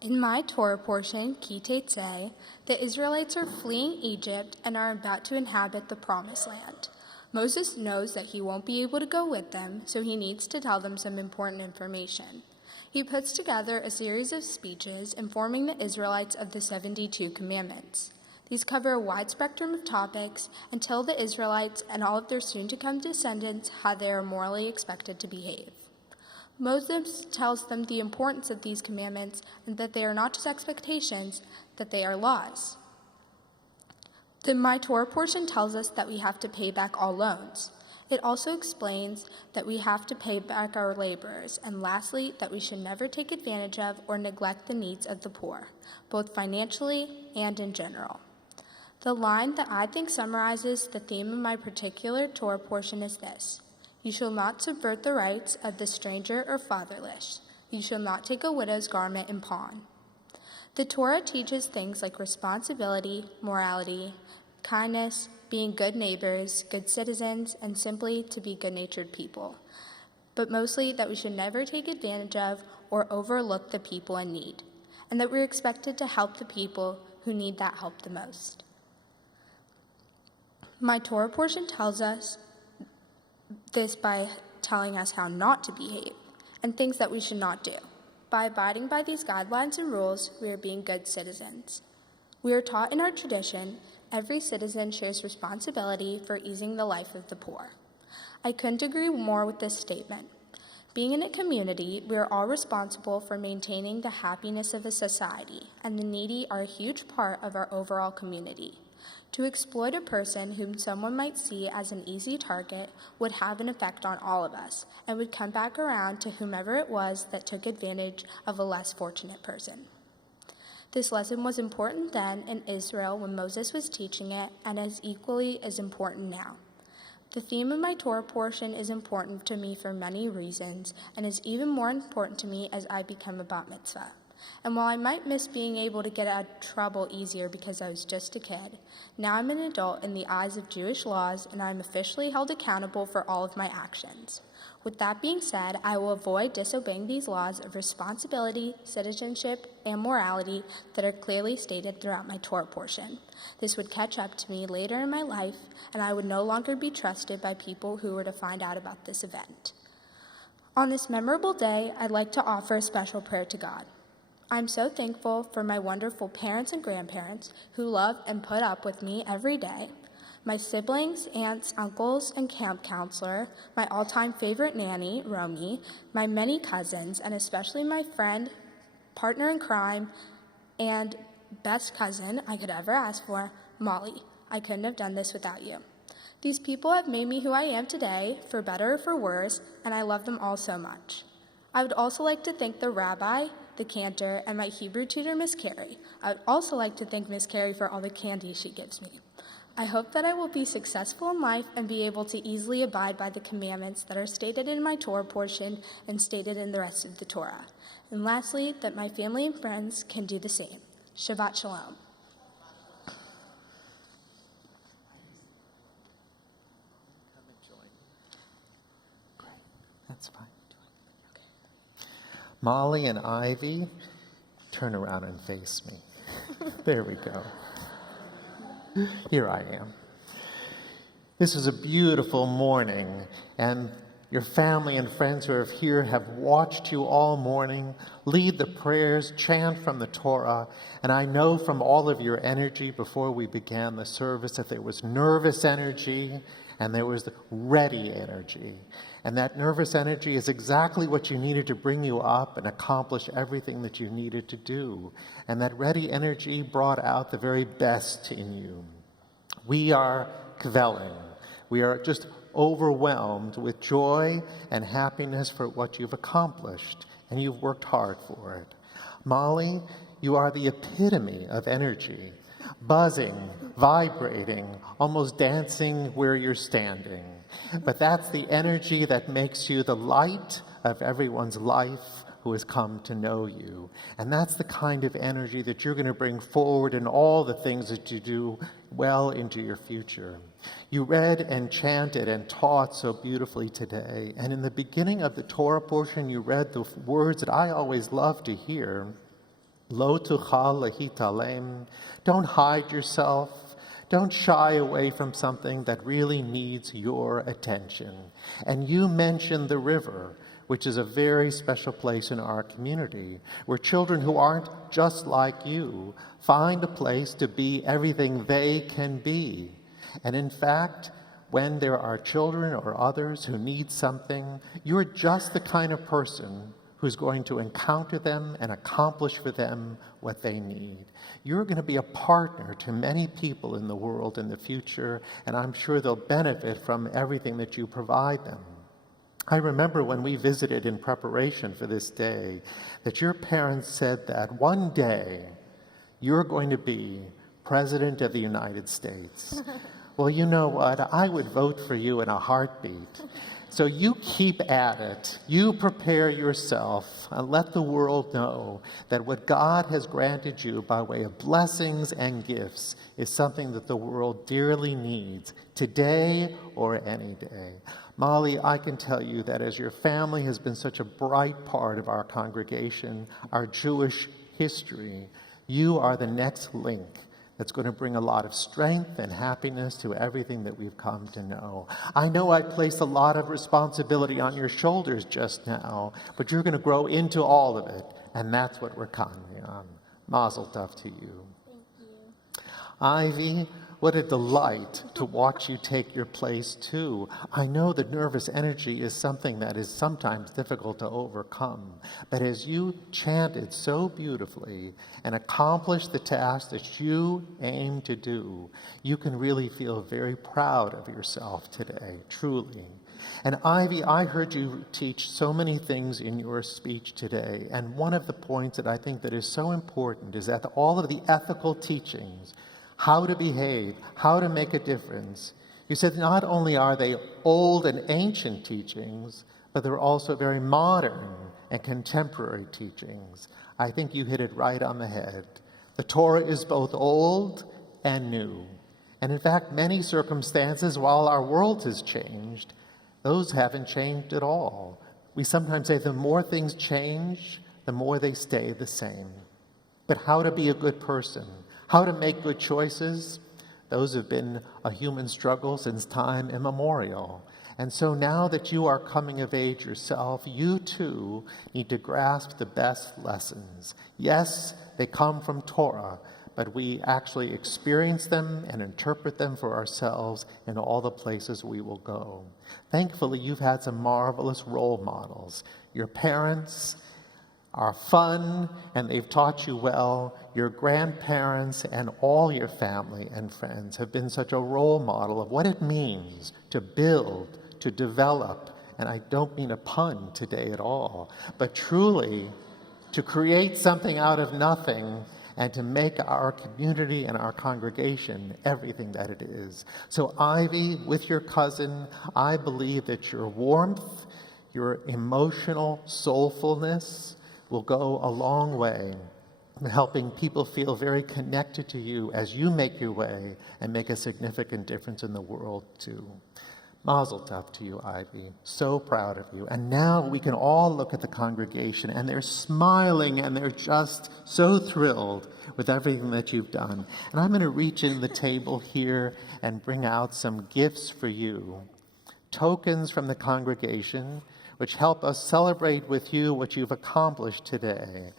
In my Torah portion, Ki Tetzeh, the Israelites are fleeing Egypt and are about to inhabit the Promised Land. Moses knows that he won't be able to go with them, so he needs to tell them some important information. He puts together a series of speeches informing the Israelites of the 72 commandments. These cover a wide spectrum of topics and tell the Israelites and all of their soon-to-come descendants how they are morally expected to behave. Moses tells them the importance of these commandments and that they are not just expectations, that they are laws. The My Torah portion tells us that we have to pay back all loans. It also explains that we have to pay back our laborers, and lastly, that we should never take advantage of or neglect the needs of the poor, both financially and in general. The line that I think summarizes the theme of my particular Torah portion is this: you shall not subvert the rights of the stranger or fatherless. You shall not take a widow's garment in pawn. The Torah teaches things like responsibility, morality, kindness, being good neighbors, good citizens, and simply to be good-natured people. But mostly that we should never take advantage of or overlook the people in need, and that we're expected to help the people who need that help the most. My Torah portion tells us this by telling us how not to behave, and things that we should not do. By abiding by these guidelines and rules, we are being good citizens. We are taught in our tradition, every citizen shares responsibility for easing the life of the poor. I couldn't agree more with this statement. Being in a community, we are all responsible for maintaining the happiness of a society, and the needy are a huge part of our overall community. To exploit a person whom someone might see as an easy target would have an effect on all of us, and would come back around to whomever it was that took advantage of a less fortunate person. This lesson was important then in Israel when Moses was teaching it, and is equally as important now. The theme of my Torah portion is important to me for many reasons, and is even more important to me as I become a bat mitzvah. And while I might miss being able to get out of trouble easier because I was just a kid, now I'm an adult in the eyes of Jewish laws, and I'm officially held accountable for all of my actions. With that being said, I will avoid disobeying these laws of responsibility, citizenship, and morality that are clearly stated throughout my Torah portion. This would catch up to me later in my life, and I would no longer be trusted by people who were to find out about this event. On this memorable day, I'd like to offer a special prayer to God. I'm so thankful for my wonderful parents and grandparents who love and put up with me every day, my siblings, aunts, uncles, and camp counselor, my all-time favorite nanny, Romy, my many cousins, and especially my friend, partner in crime, and best cousin I could ever ask for, Molly. I couldn't have done this without you. These people have made me who I am today, for better or for worse, and I love them all so much. I would also like to thank the rabbi, the cantor, and my Hebrew tutor, Miss Carey. I would also like to thank Miss Carey for all the candy she gives me. I hope that I will be successful in life and be able to easily abide by the commandments that are stated in my Torah portion and stated in the rest of the Torah. And lastly, that my family and friends can do the same. Shabbat Shalom. That's fine. Molly and Ivy, turn around and face me. There we go. Here I am. This is a beautiful morning, and your family and friends who are here have watched you all morning lead the prayers, chant from the Torah, and I know from all of your energy before we began the service that there was nervous energy and there was ready energy. And that nervous energy is exactly what you needed to bring you up and accomplish everything that you needed to do. And that ready energy brought out the very best in you. We are kvelling. We are just overwhelmed with joy and happiness for what you've accomplished, and you've worked hard for it. Molly, you are the epitome of energy, buzzing, vibrating, almost dancing where you're standing. But that's the energy that makes you the light of everyone's life who has come to know you. And that's the kind of energy that you're going to bring forward in all the things that you do well into your future. You read and chanted and taught so beautifully today. And in the beginning of the Torah portion, you read the words that I always love to hear. Lo tuchal lehitalem. Don't hide yourself. Don't shy away from something that really needs your attention. And you mentioned the river, which is a very special place in our community, where children who aren't just like you find a place to be everything they can be. And in fact, when there are children or others who need something, you're just the kind of person who's going to encounter them and accomplish for them what they need. You're going to be a partner to many people in the world in the future, and I'm sure they'll benefit from everything that you provide them. I remember when we visited in preparation for this day, that your parents said that one day you're going to be President of the United States. Well, you know what? I would vote for you in a heartbeat. So you keep at it. You prepare yourself and let the world know that what God has granted you by way of blessings and gifts is something that the world dearly needs today or any day. Molly, I can tell you that as your family has been such a bright part of our congregation, our Jewish history, you are the next link that's going to bring a lot of strength and happiness to everything that we've come to know. I know I placed a lot of responsibility on your shoulders just now, but you're going to grow into all of it, and that's what we're counting on. Mazel tov to you. Thank you. Ivy, what a delight to watch you take your place too. I know that nervous energy is something that is sometimes difficult to overcome, but as you chanted so beautifully and accomplished the task that you aim to do, you can really feel very proud of yourself today, truly. And Ivy, I heard you teach so many things in your speech today, and one of the points that I think that is so important is that all of the ethical teachings, how to behave, how to make a difference. You said not only are they old and ancient teachings, but they're also very modern and contemporary teachings. I think you hit it right on the head. The Torah is both old and new. And in fact, many circumstances, while our world has changed, those haven't changed at all. We sometimes say the more things change, the more they stay the same. But how to be a good person, how to make good choices, those have been a human struggle since time immemorial. And so now that you are coming of age yourself, you too need to grasp the best lessons. Yes, they come from Torah, but we actually experience them and interpret them for ourselves in all the places we will go. Thankfully, you've had some marvelous role models. Your parents are fun, and they've taught you well. Your grandparents and all your family and friends have been such a role model of what it means to build, to develop, and I don't mean a pun today at all, but truly to create something out of nothing and to make our community and our congregation everything that it is. So Ivy, with your cousin, I believe that your warmth, your emotional soulfulness will go a long way in helping people feel very connected to you as you make your way and make a significant difference in the world too. Mazel tov to you, Ivy. So proud of you. And now we can all look at the congregation and they're smiling and they're just so thrilled with everything that you've done. And I'm going to reach in the table here and bring out some gifts for you. Tokens from the congregation which help us celebrate with you what you've accomplished today.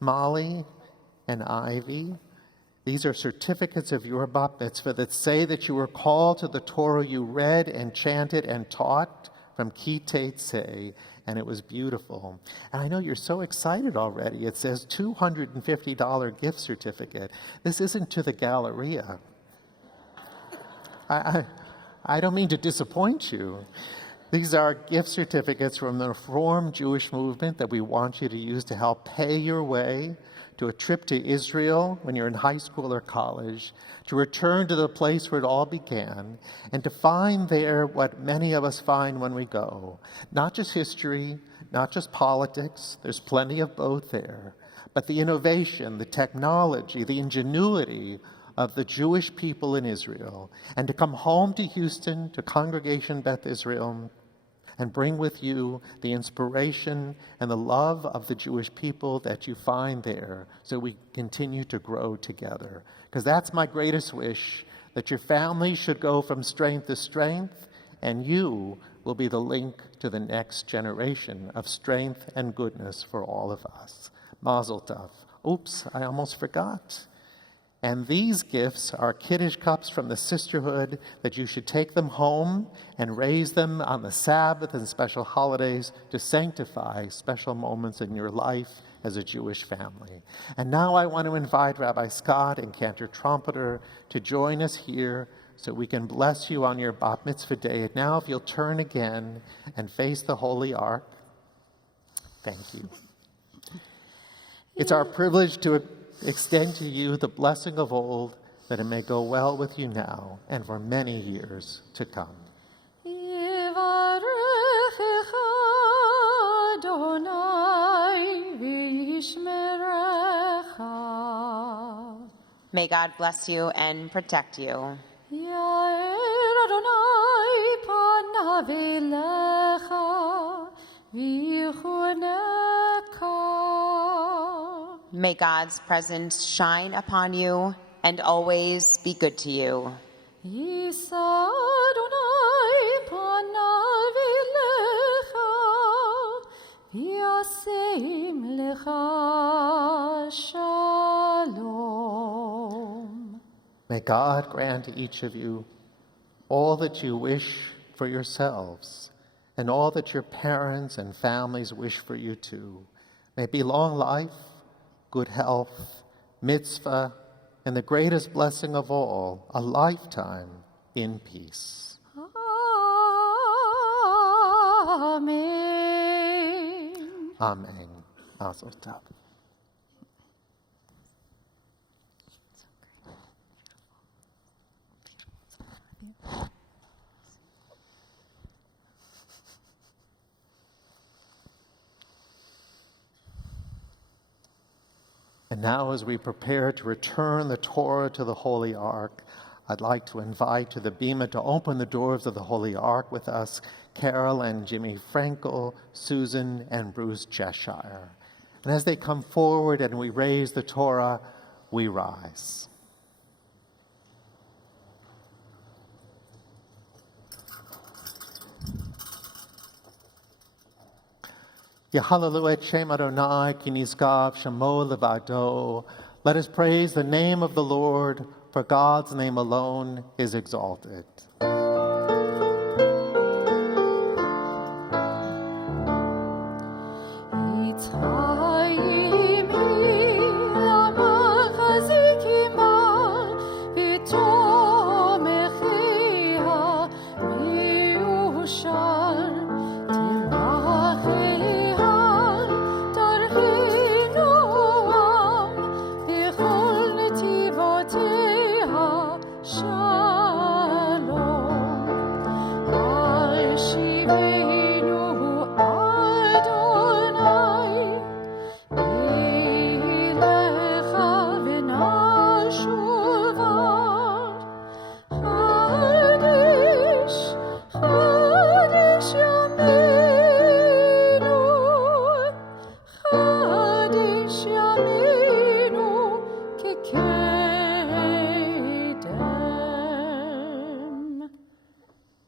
Molly and Ivy, these are certificates of your bat mitzvah that say that you were called to the Torah you read and chanted and taught from Ki Teitzei, and it was beautiful. And I know you're so excited already. It says $250 gift certificate. This isn't to the Galleria. I don't mean to disappoint you. These are gift certificates from the Reformed Jewish movement that we want you to use to help pay your way to a trip to Israel when you're in high school or college, to return to the place where it all began, and to find there what many of us find when we go. Not just history, not just politics, there's plenty of both there, but the innovation, the technology, the ingenuity of the Jewish people in Israel, and to come home to Houston, to Congregation Beth Israel, and bring with you the inspiration and the love of the Jewish people that you find there so we continue to grow together. Because that's my greatest wish, that your family should go from strength to strength, and you will be the link to the next generation of strength and goodness for all of us. Mazel tov. Oops, I almost forgot. And these gifts are Kiddush cups from the sisterhood that you should take them home and raise them on the Sabbath and special holidays to sanctify special moments in your life as a Jewish family. And now I want to invite Rabbi Scott and Cantor Trumpeter to join us here so we can bless you on your Bat Mitzvah day. And now if you'll turn again and face the Holy Ark. Thank you. It's our privilege to extend to you the blessing of old, that it may go well with you now and for many years to come. May God bless you and protect you. May God's presence shine upon you and always be good to you. Yisa Adonai panav elecha, v'yaseim lecha shalom. May God grant to each of you all that you wish for yourselves, and all that your parents and families wish for you too. May it be long life, good health, mitzvah, and the greatest blessing of all, a lifetime in peace. Amen. Amen. Mazel tov. And now, as we prepare to return the Torah to the Holy Ark, I'd like to invite to the Bima to open the doors of the Holy Ark with us Carol and Jimmy Frankel, Susan and Bruce Cheshire. And as they come forward and we raise the Torah, we rise. Yahalelu et Shem Adonai ki nizgav shemo levado. Let us praise the name of the Lord, for God's name alone is exalted.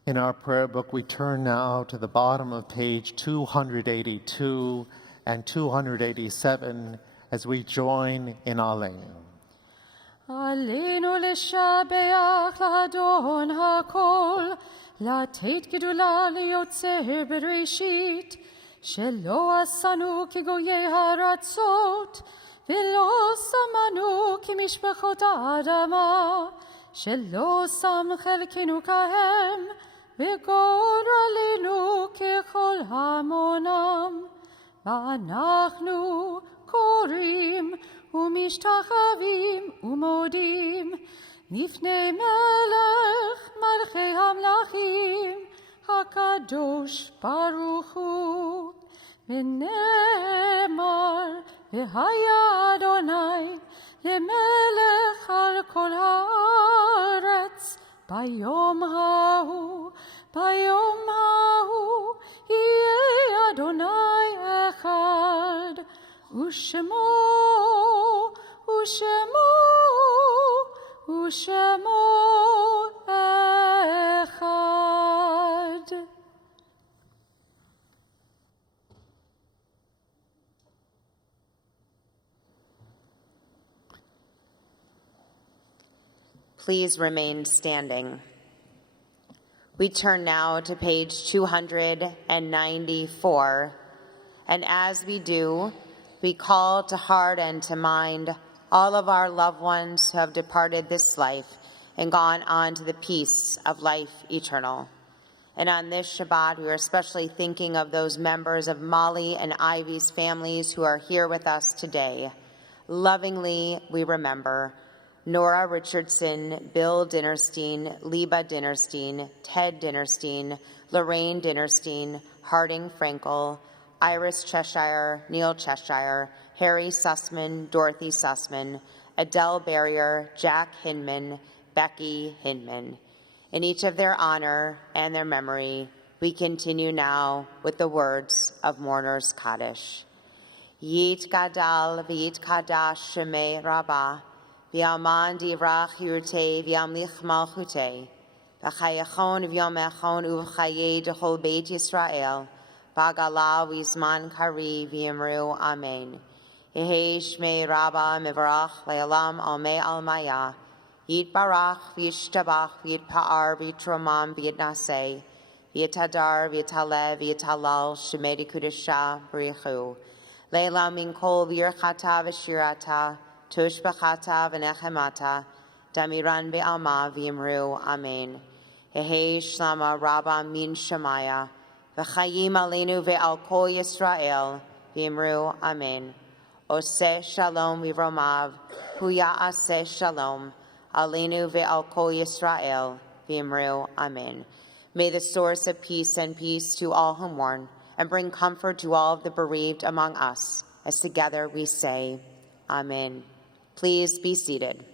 In our prayer book, we turn now to the bottom of page 282 and 287 as we join in Aleinu. Aleinu לשבח לאדון הכל, לתת גדולה ליוצר בראשית, שלא עשנו כגויי הארצות, ולא שמנו כמשפחות האדמה, שלא שם חלקנו כהם, וגורלנו ככל המונם. ואנחנו קוראים ומשתחווים ומודים לפני מלך מלכי המלכים הקדוש ברוך הוא. ונאמר והיה אדוני למלך על כל הארץ ביום ההוא יהיה אדוני אחד ושמו אחד. Please remain standing. We turn now to page 294, and as we do, we call to heart and to mind all of our loved ones who have departed this life and gone on to the peace of life eternal. And on this Shabbat, we are especially thinking of those members of Molly and Ivy's families who are here with us today. Lovingly, we remember Nora Richardson, Bill Dinnerstein, Liba Dinnerstein, Ted Dinnerstein, Lorraine Dinnerstein, Harding Frankel, Iris Cheshire, Neil Cheshire, Harry Sussman, Dorothy Sussman, Adele Barrier, Jack Hinman, Becky Hinman. In each of their honor and their memory, we continue now with the words of Mourner's Kaddish. Yit Gadal v'yit Kadash Shemei Rabbah, v'alman divrach yurte v'amlich malchute, v'chayachon v'yomechon uv'chaye dechol beit Yisrael, v'agala v'zman kari v'yimru amen. Yehi shmei rabba mivarach le'alam almei almaya, yit barach v'yishtabach v'yitpa'ar v'yitromam v'yitnaseh, v'yitadar v'yitaleh v'yitalal shemedi kudesha b'richu. Leila min kol v'yirchata v'shirata, tushbachata v'nechemata, damiran v'alma v'yimru amen. Yehi shlama rabba min shemaya, v'chayim aleinu v'al kol Yisrael v'yimru amen. Oseh shalom v'romav, huya aseh shalom, aleinu ve'al kol Yisrael, v'yimru amen. May the source of peace send peace to all who mourn, and bring comfort to all of the bereaved among us, as together we say, amen. Please be seated.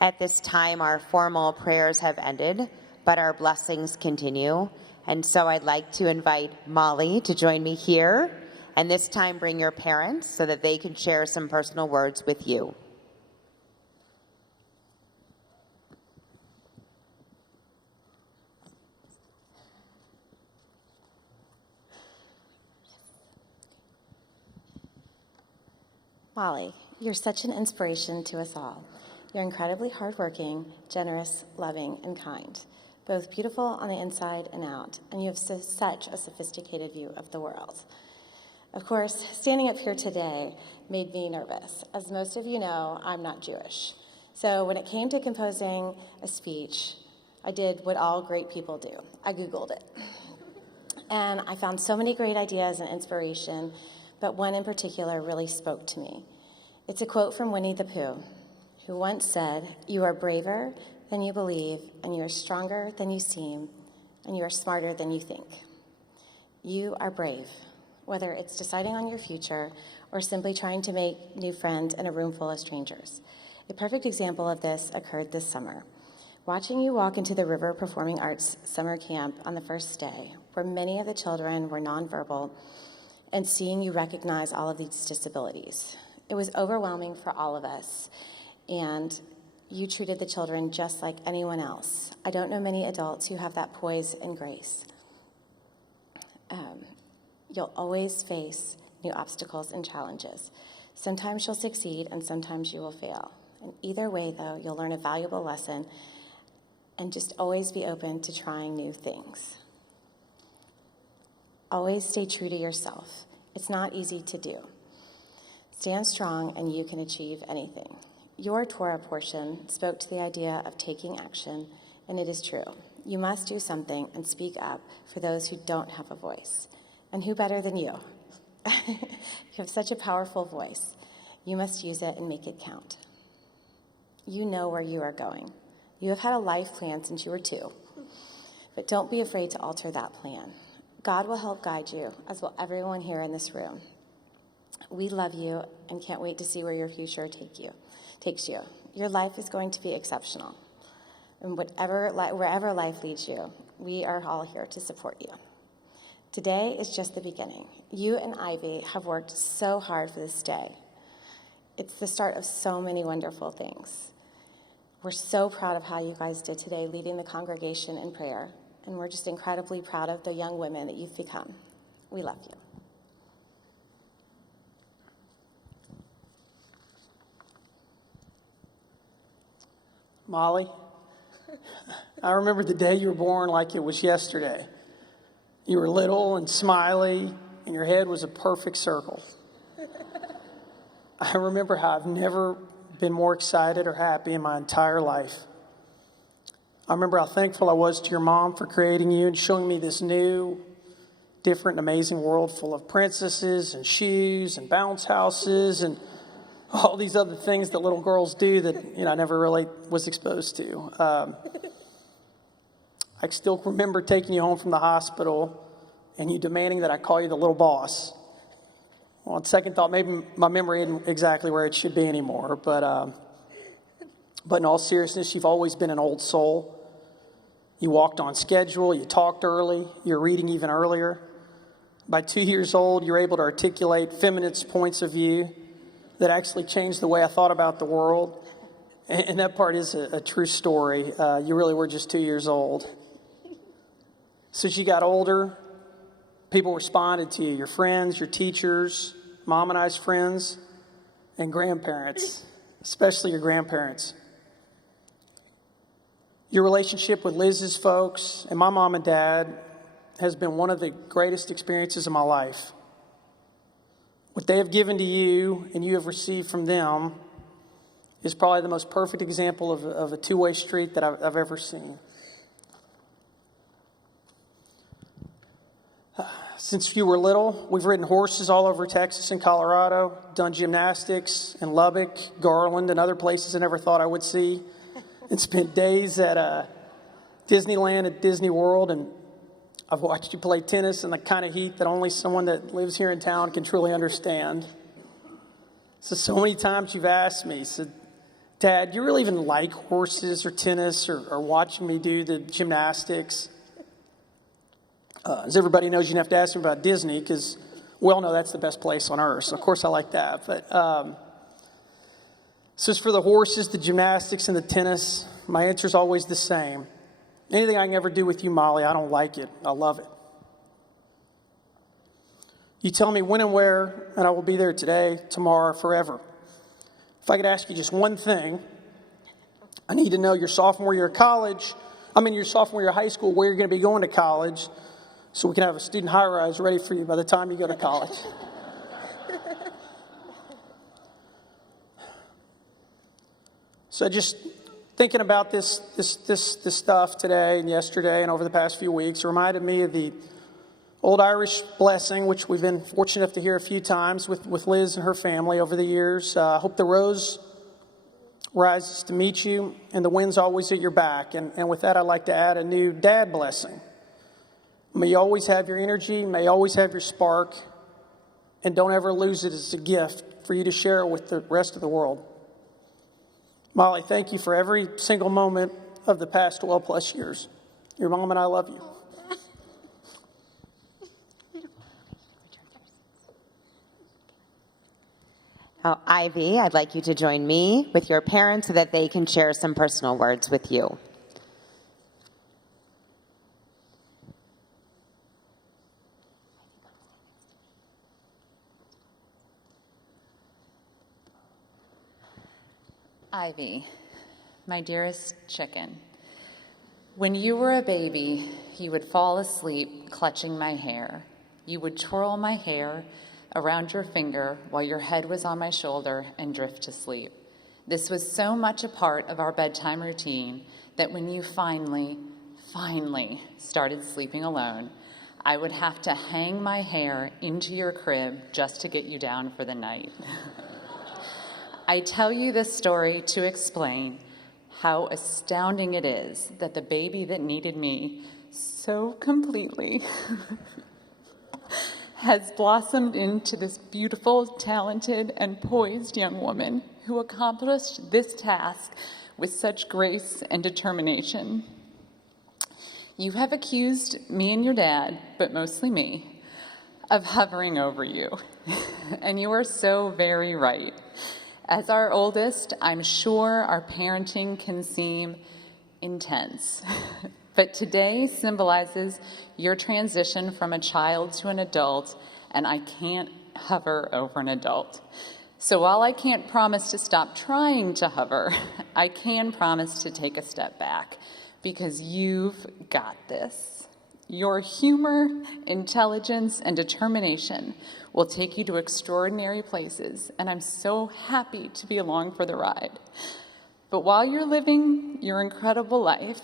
At this time, our formal prayers have ended, but our blessings continue. And so I'd like to invite Molly to join me here, and this time bring your parents so that they can share some personal words with you. Molly, you're such an inspiration to us all. You're incredibly hardworking, generous, loving, and kind, both beautiful on the inside and out, and you have such a sophisticated view of the world. Of course, standing up here today made me nervous. As most of you know, I'm not Jewish. So when it came to composing a speech, I did what all great people do. I Googled it. And I found so many great ideas and inspiration, but one in particular really spoke to me. It's a quote from Winnie the Pooh, who once said, "You are braver than you believe, and you are stronger than you seem, and you are smarter than you think." You are brave, whether it's deciding on your future or simply trying to make new friends in a room full of strangers. A perfect example of this occurred this summer. Watching you walk into the River Performing Arts summer camp on the first day, where many of the children were nonverbal, and seeing you recognize all of these disabilities. It was overwhelming for all of us, and you treated the children just like anyone else. I don't know many adults who have that poise and grace. You'll always face new obstacles and challenges. Sometimes you'll succeed and sometimes you will fail. And either way, though, you'll learn a valuable lesson, and just always be open to trying new things. Always stay true to yourself. It's not easy to do. Stand strong and you can achieve anything. Your Torah portion spoke to the idea of taking action, and it is true. You must do something and speak up for those who don't have a voice. And who better than you? You have such a powerful voice. You must use it and make it count. You know where you are going. You have had a life plan since you were 2, but don't be afraid to alter that plan. God will help guide you, as will everyone here in this room. We love you and can't wait to see where your future takes you. Your life is going to be exceptional. And wherever life leads you, we are all here to support you. Today is just the beginning. You and Ivy have worked so hard for this day. It's the start of so many wonderful things. We're so proud of how you guys did today, leading the congregation in prayer. And we're just incredibly proud of the young women that you've become. We love you. Molly, I remember the day you were born like it was yesterday. You were little and smiley, and your head was a perfect circle. I remember how I've never been more excited or happy in my entire life. I remember how thankful I was to your mom for creating you and showing me this new, different, and amazing world full of princesses and shoes and bounce houses and all these other things that little girls do that, I never really was exposed to. I still remember taking you home from the hospital and you demanding that I call you the little boss. Well, on second thought, maybe my memory isn't exactly where it should be anymore. But in all seriousness, you've always been an old soul. You walked on schedule. You talked early. You're reading even earlier. By 2 years old, you're able to articulate feminist points of view that actually changed the way I thought about the world. And that part is a true story. You really were just 2 years old. So as you got older, people responded to you, your friends, your teachers, Mom and I's friends, and grandparents, especially your grandparents. Your relationship with Liz's folks and my mom and dad has been one of the greatest experiences of my life. What they have given to you and you have received from them is probably the most perfect example of a two-way street that I've ever seen. Since you were little, we've ridden horses all over Texas and Colorado, done gymnastics in Lubbock, Garland, and other places I never thought I would see, and spent days at Disneyland at Disney World, and I've watched you play tennis in the kind of heat that only someone that lives here in town can truly understand. So many times you've asked me, said, Dad, do you really even like horses or tennis or watching me do the gymnastics? As everybody knows, you don't have to ask me about Disney because we all know that's the best place on earth. So of course I like that. But so as for the horses, the gymnastics, and the tennis, my answer is always the same. Anything I can ever do with you, Molly, I don't like it. I love it. You tell me when and where, and I will be there today, tomorrow, forever. If I could ask you just one thing, I need to know your sophomore year of high school, where you're going to be going to college, so we can have a student high-rise ready for you by the time you go to college. So just thinking about this stuff today and yesterday and over the past few weeks reminded me of the old Irish blessing, which we've been fortunate enough to hear a few times with Liz and her family over the years. Hope the rose rises to meet you and the wind's always at your back. And with that, I'd like to add a new dad blessing. May you always have your energy, may you always have your spark, and don't ever lose it as a gift for you to share with the rest of the world. Molly, thank you for every single moment of the past 12 plus years. Your mom and I love you. Now, Ivy, I'd like you to join me with your parents so that they can share some personal words with you. Ivy, my dearest chicken, when you were a baby, you would fall asleep clutching my hair. You would twirl my hair around your finger while your head was on my shoulder and drift to sleep. This was so much a part of our bedtime routine that when you finally started sleeping alone, I would have to hang my hair into your crib just to get you down for the night. I tell you this story to explain how astounding it is that the baby that needed me so completely has blossomed into this beautiful, talented, and poised young woman who accomplished this task with such grace and determination. You have accused me and your dad, but mostly me, of hovering over you, and you are so very right. As our oldest, I'm sure our parenting can seem intense, but today symbolizes your transition from a child to an adult, and I can't hover over an adult. So while I can't promise to stop trying to hover, I can promise to take a step back, because you've got this. Your humor, intelligence, and determination will take you to extraordinary places, and I'm so happy to be along for the ride. But while you're living your incredible life,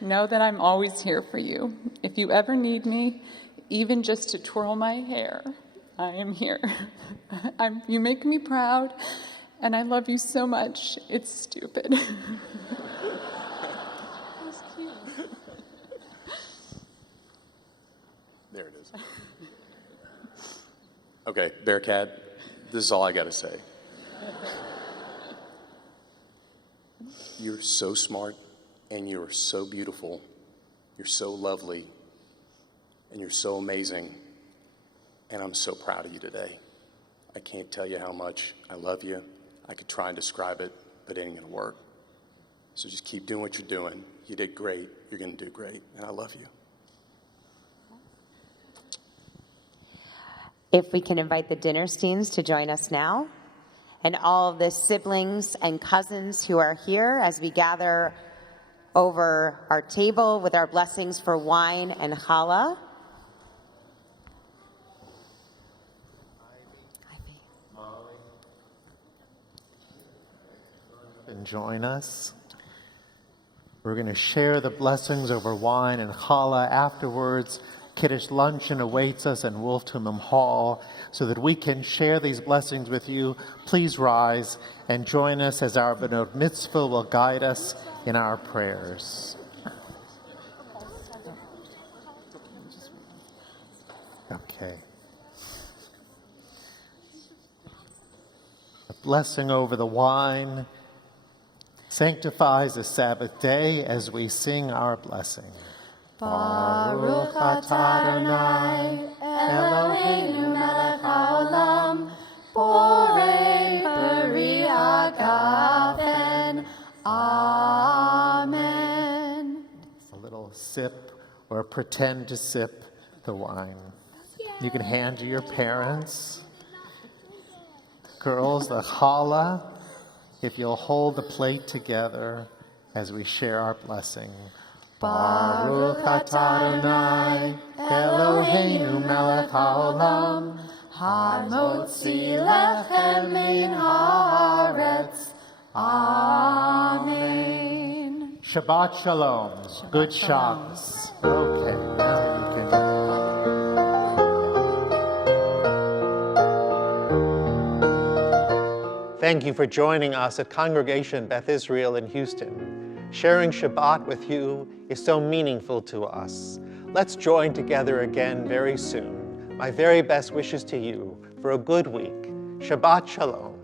know that I'm always here for you. If you ever need me, even just to twirl my hair, I am here. You make me proud, and I love you so much. It's stupid. There it is. Okay, Bearcat, this is all I got to say. You're so smart, and you're so beautiful. You're so lovely. and you're so amazing, and I'm so proud of you today. I can't tell you how much I love you. I could try and describe it, but it ain't gonna work. So just keep doing what you're doing. You did great. You're gonna do great, and I love you. If we can invite the Dinnersteins to join us now, and all of the siblings and cousins who are here as we gather over our table with our blessings for wine and challah. And join us. We're going to share the blessings over wine and challah. Afterwards, Kiddush luncheon awaits us in Wolftumum Hall. So that we can share these blessings with you, please rise and join us as our Benot Mitzvah will guide us in our prayers. Okay. A blessing over the wine sanctifies the Sabbath day as we sing our blessing. Baruch atah Adonai, Eloheinu melech haolam, borei peri hagafen. Amen. A little sip or pretend to sip the wine. You can hand to your parents. Girls, the challah, if you'll hold the plate together as we share our blessing. Baruch atah Adonai, Eloheinu melech haolam, Hamotzi lechem min haaretz. Amen. Shabbat shalom. Good Shabbos. Okay, now you can. Thank you for joining us at Congregation Beth Israel in Houston. Sharing Shabbat with you is so meaningful to us. Let's join together again very soon. My very best wishes to you for a good week. Shabbat shalom.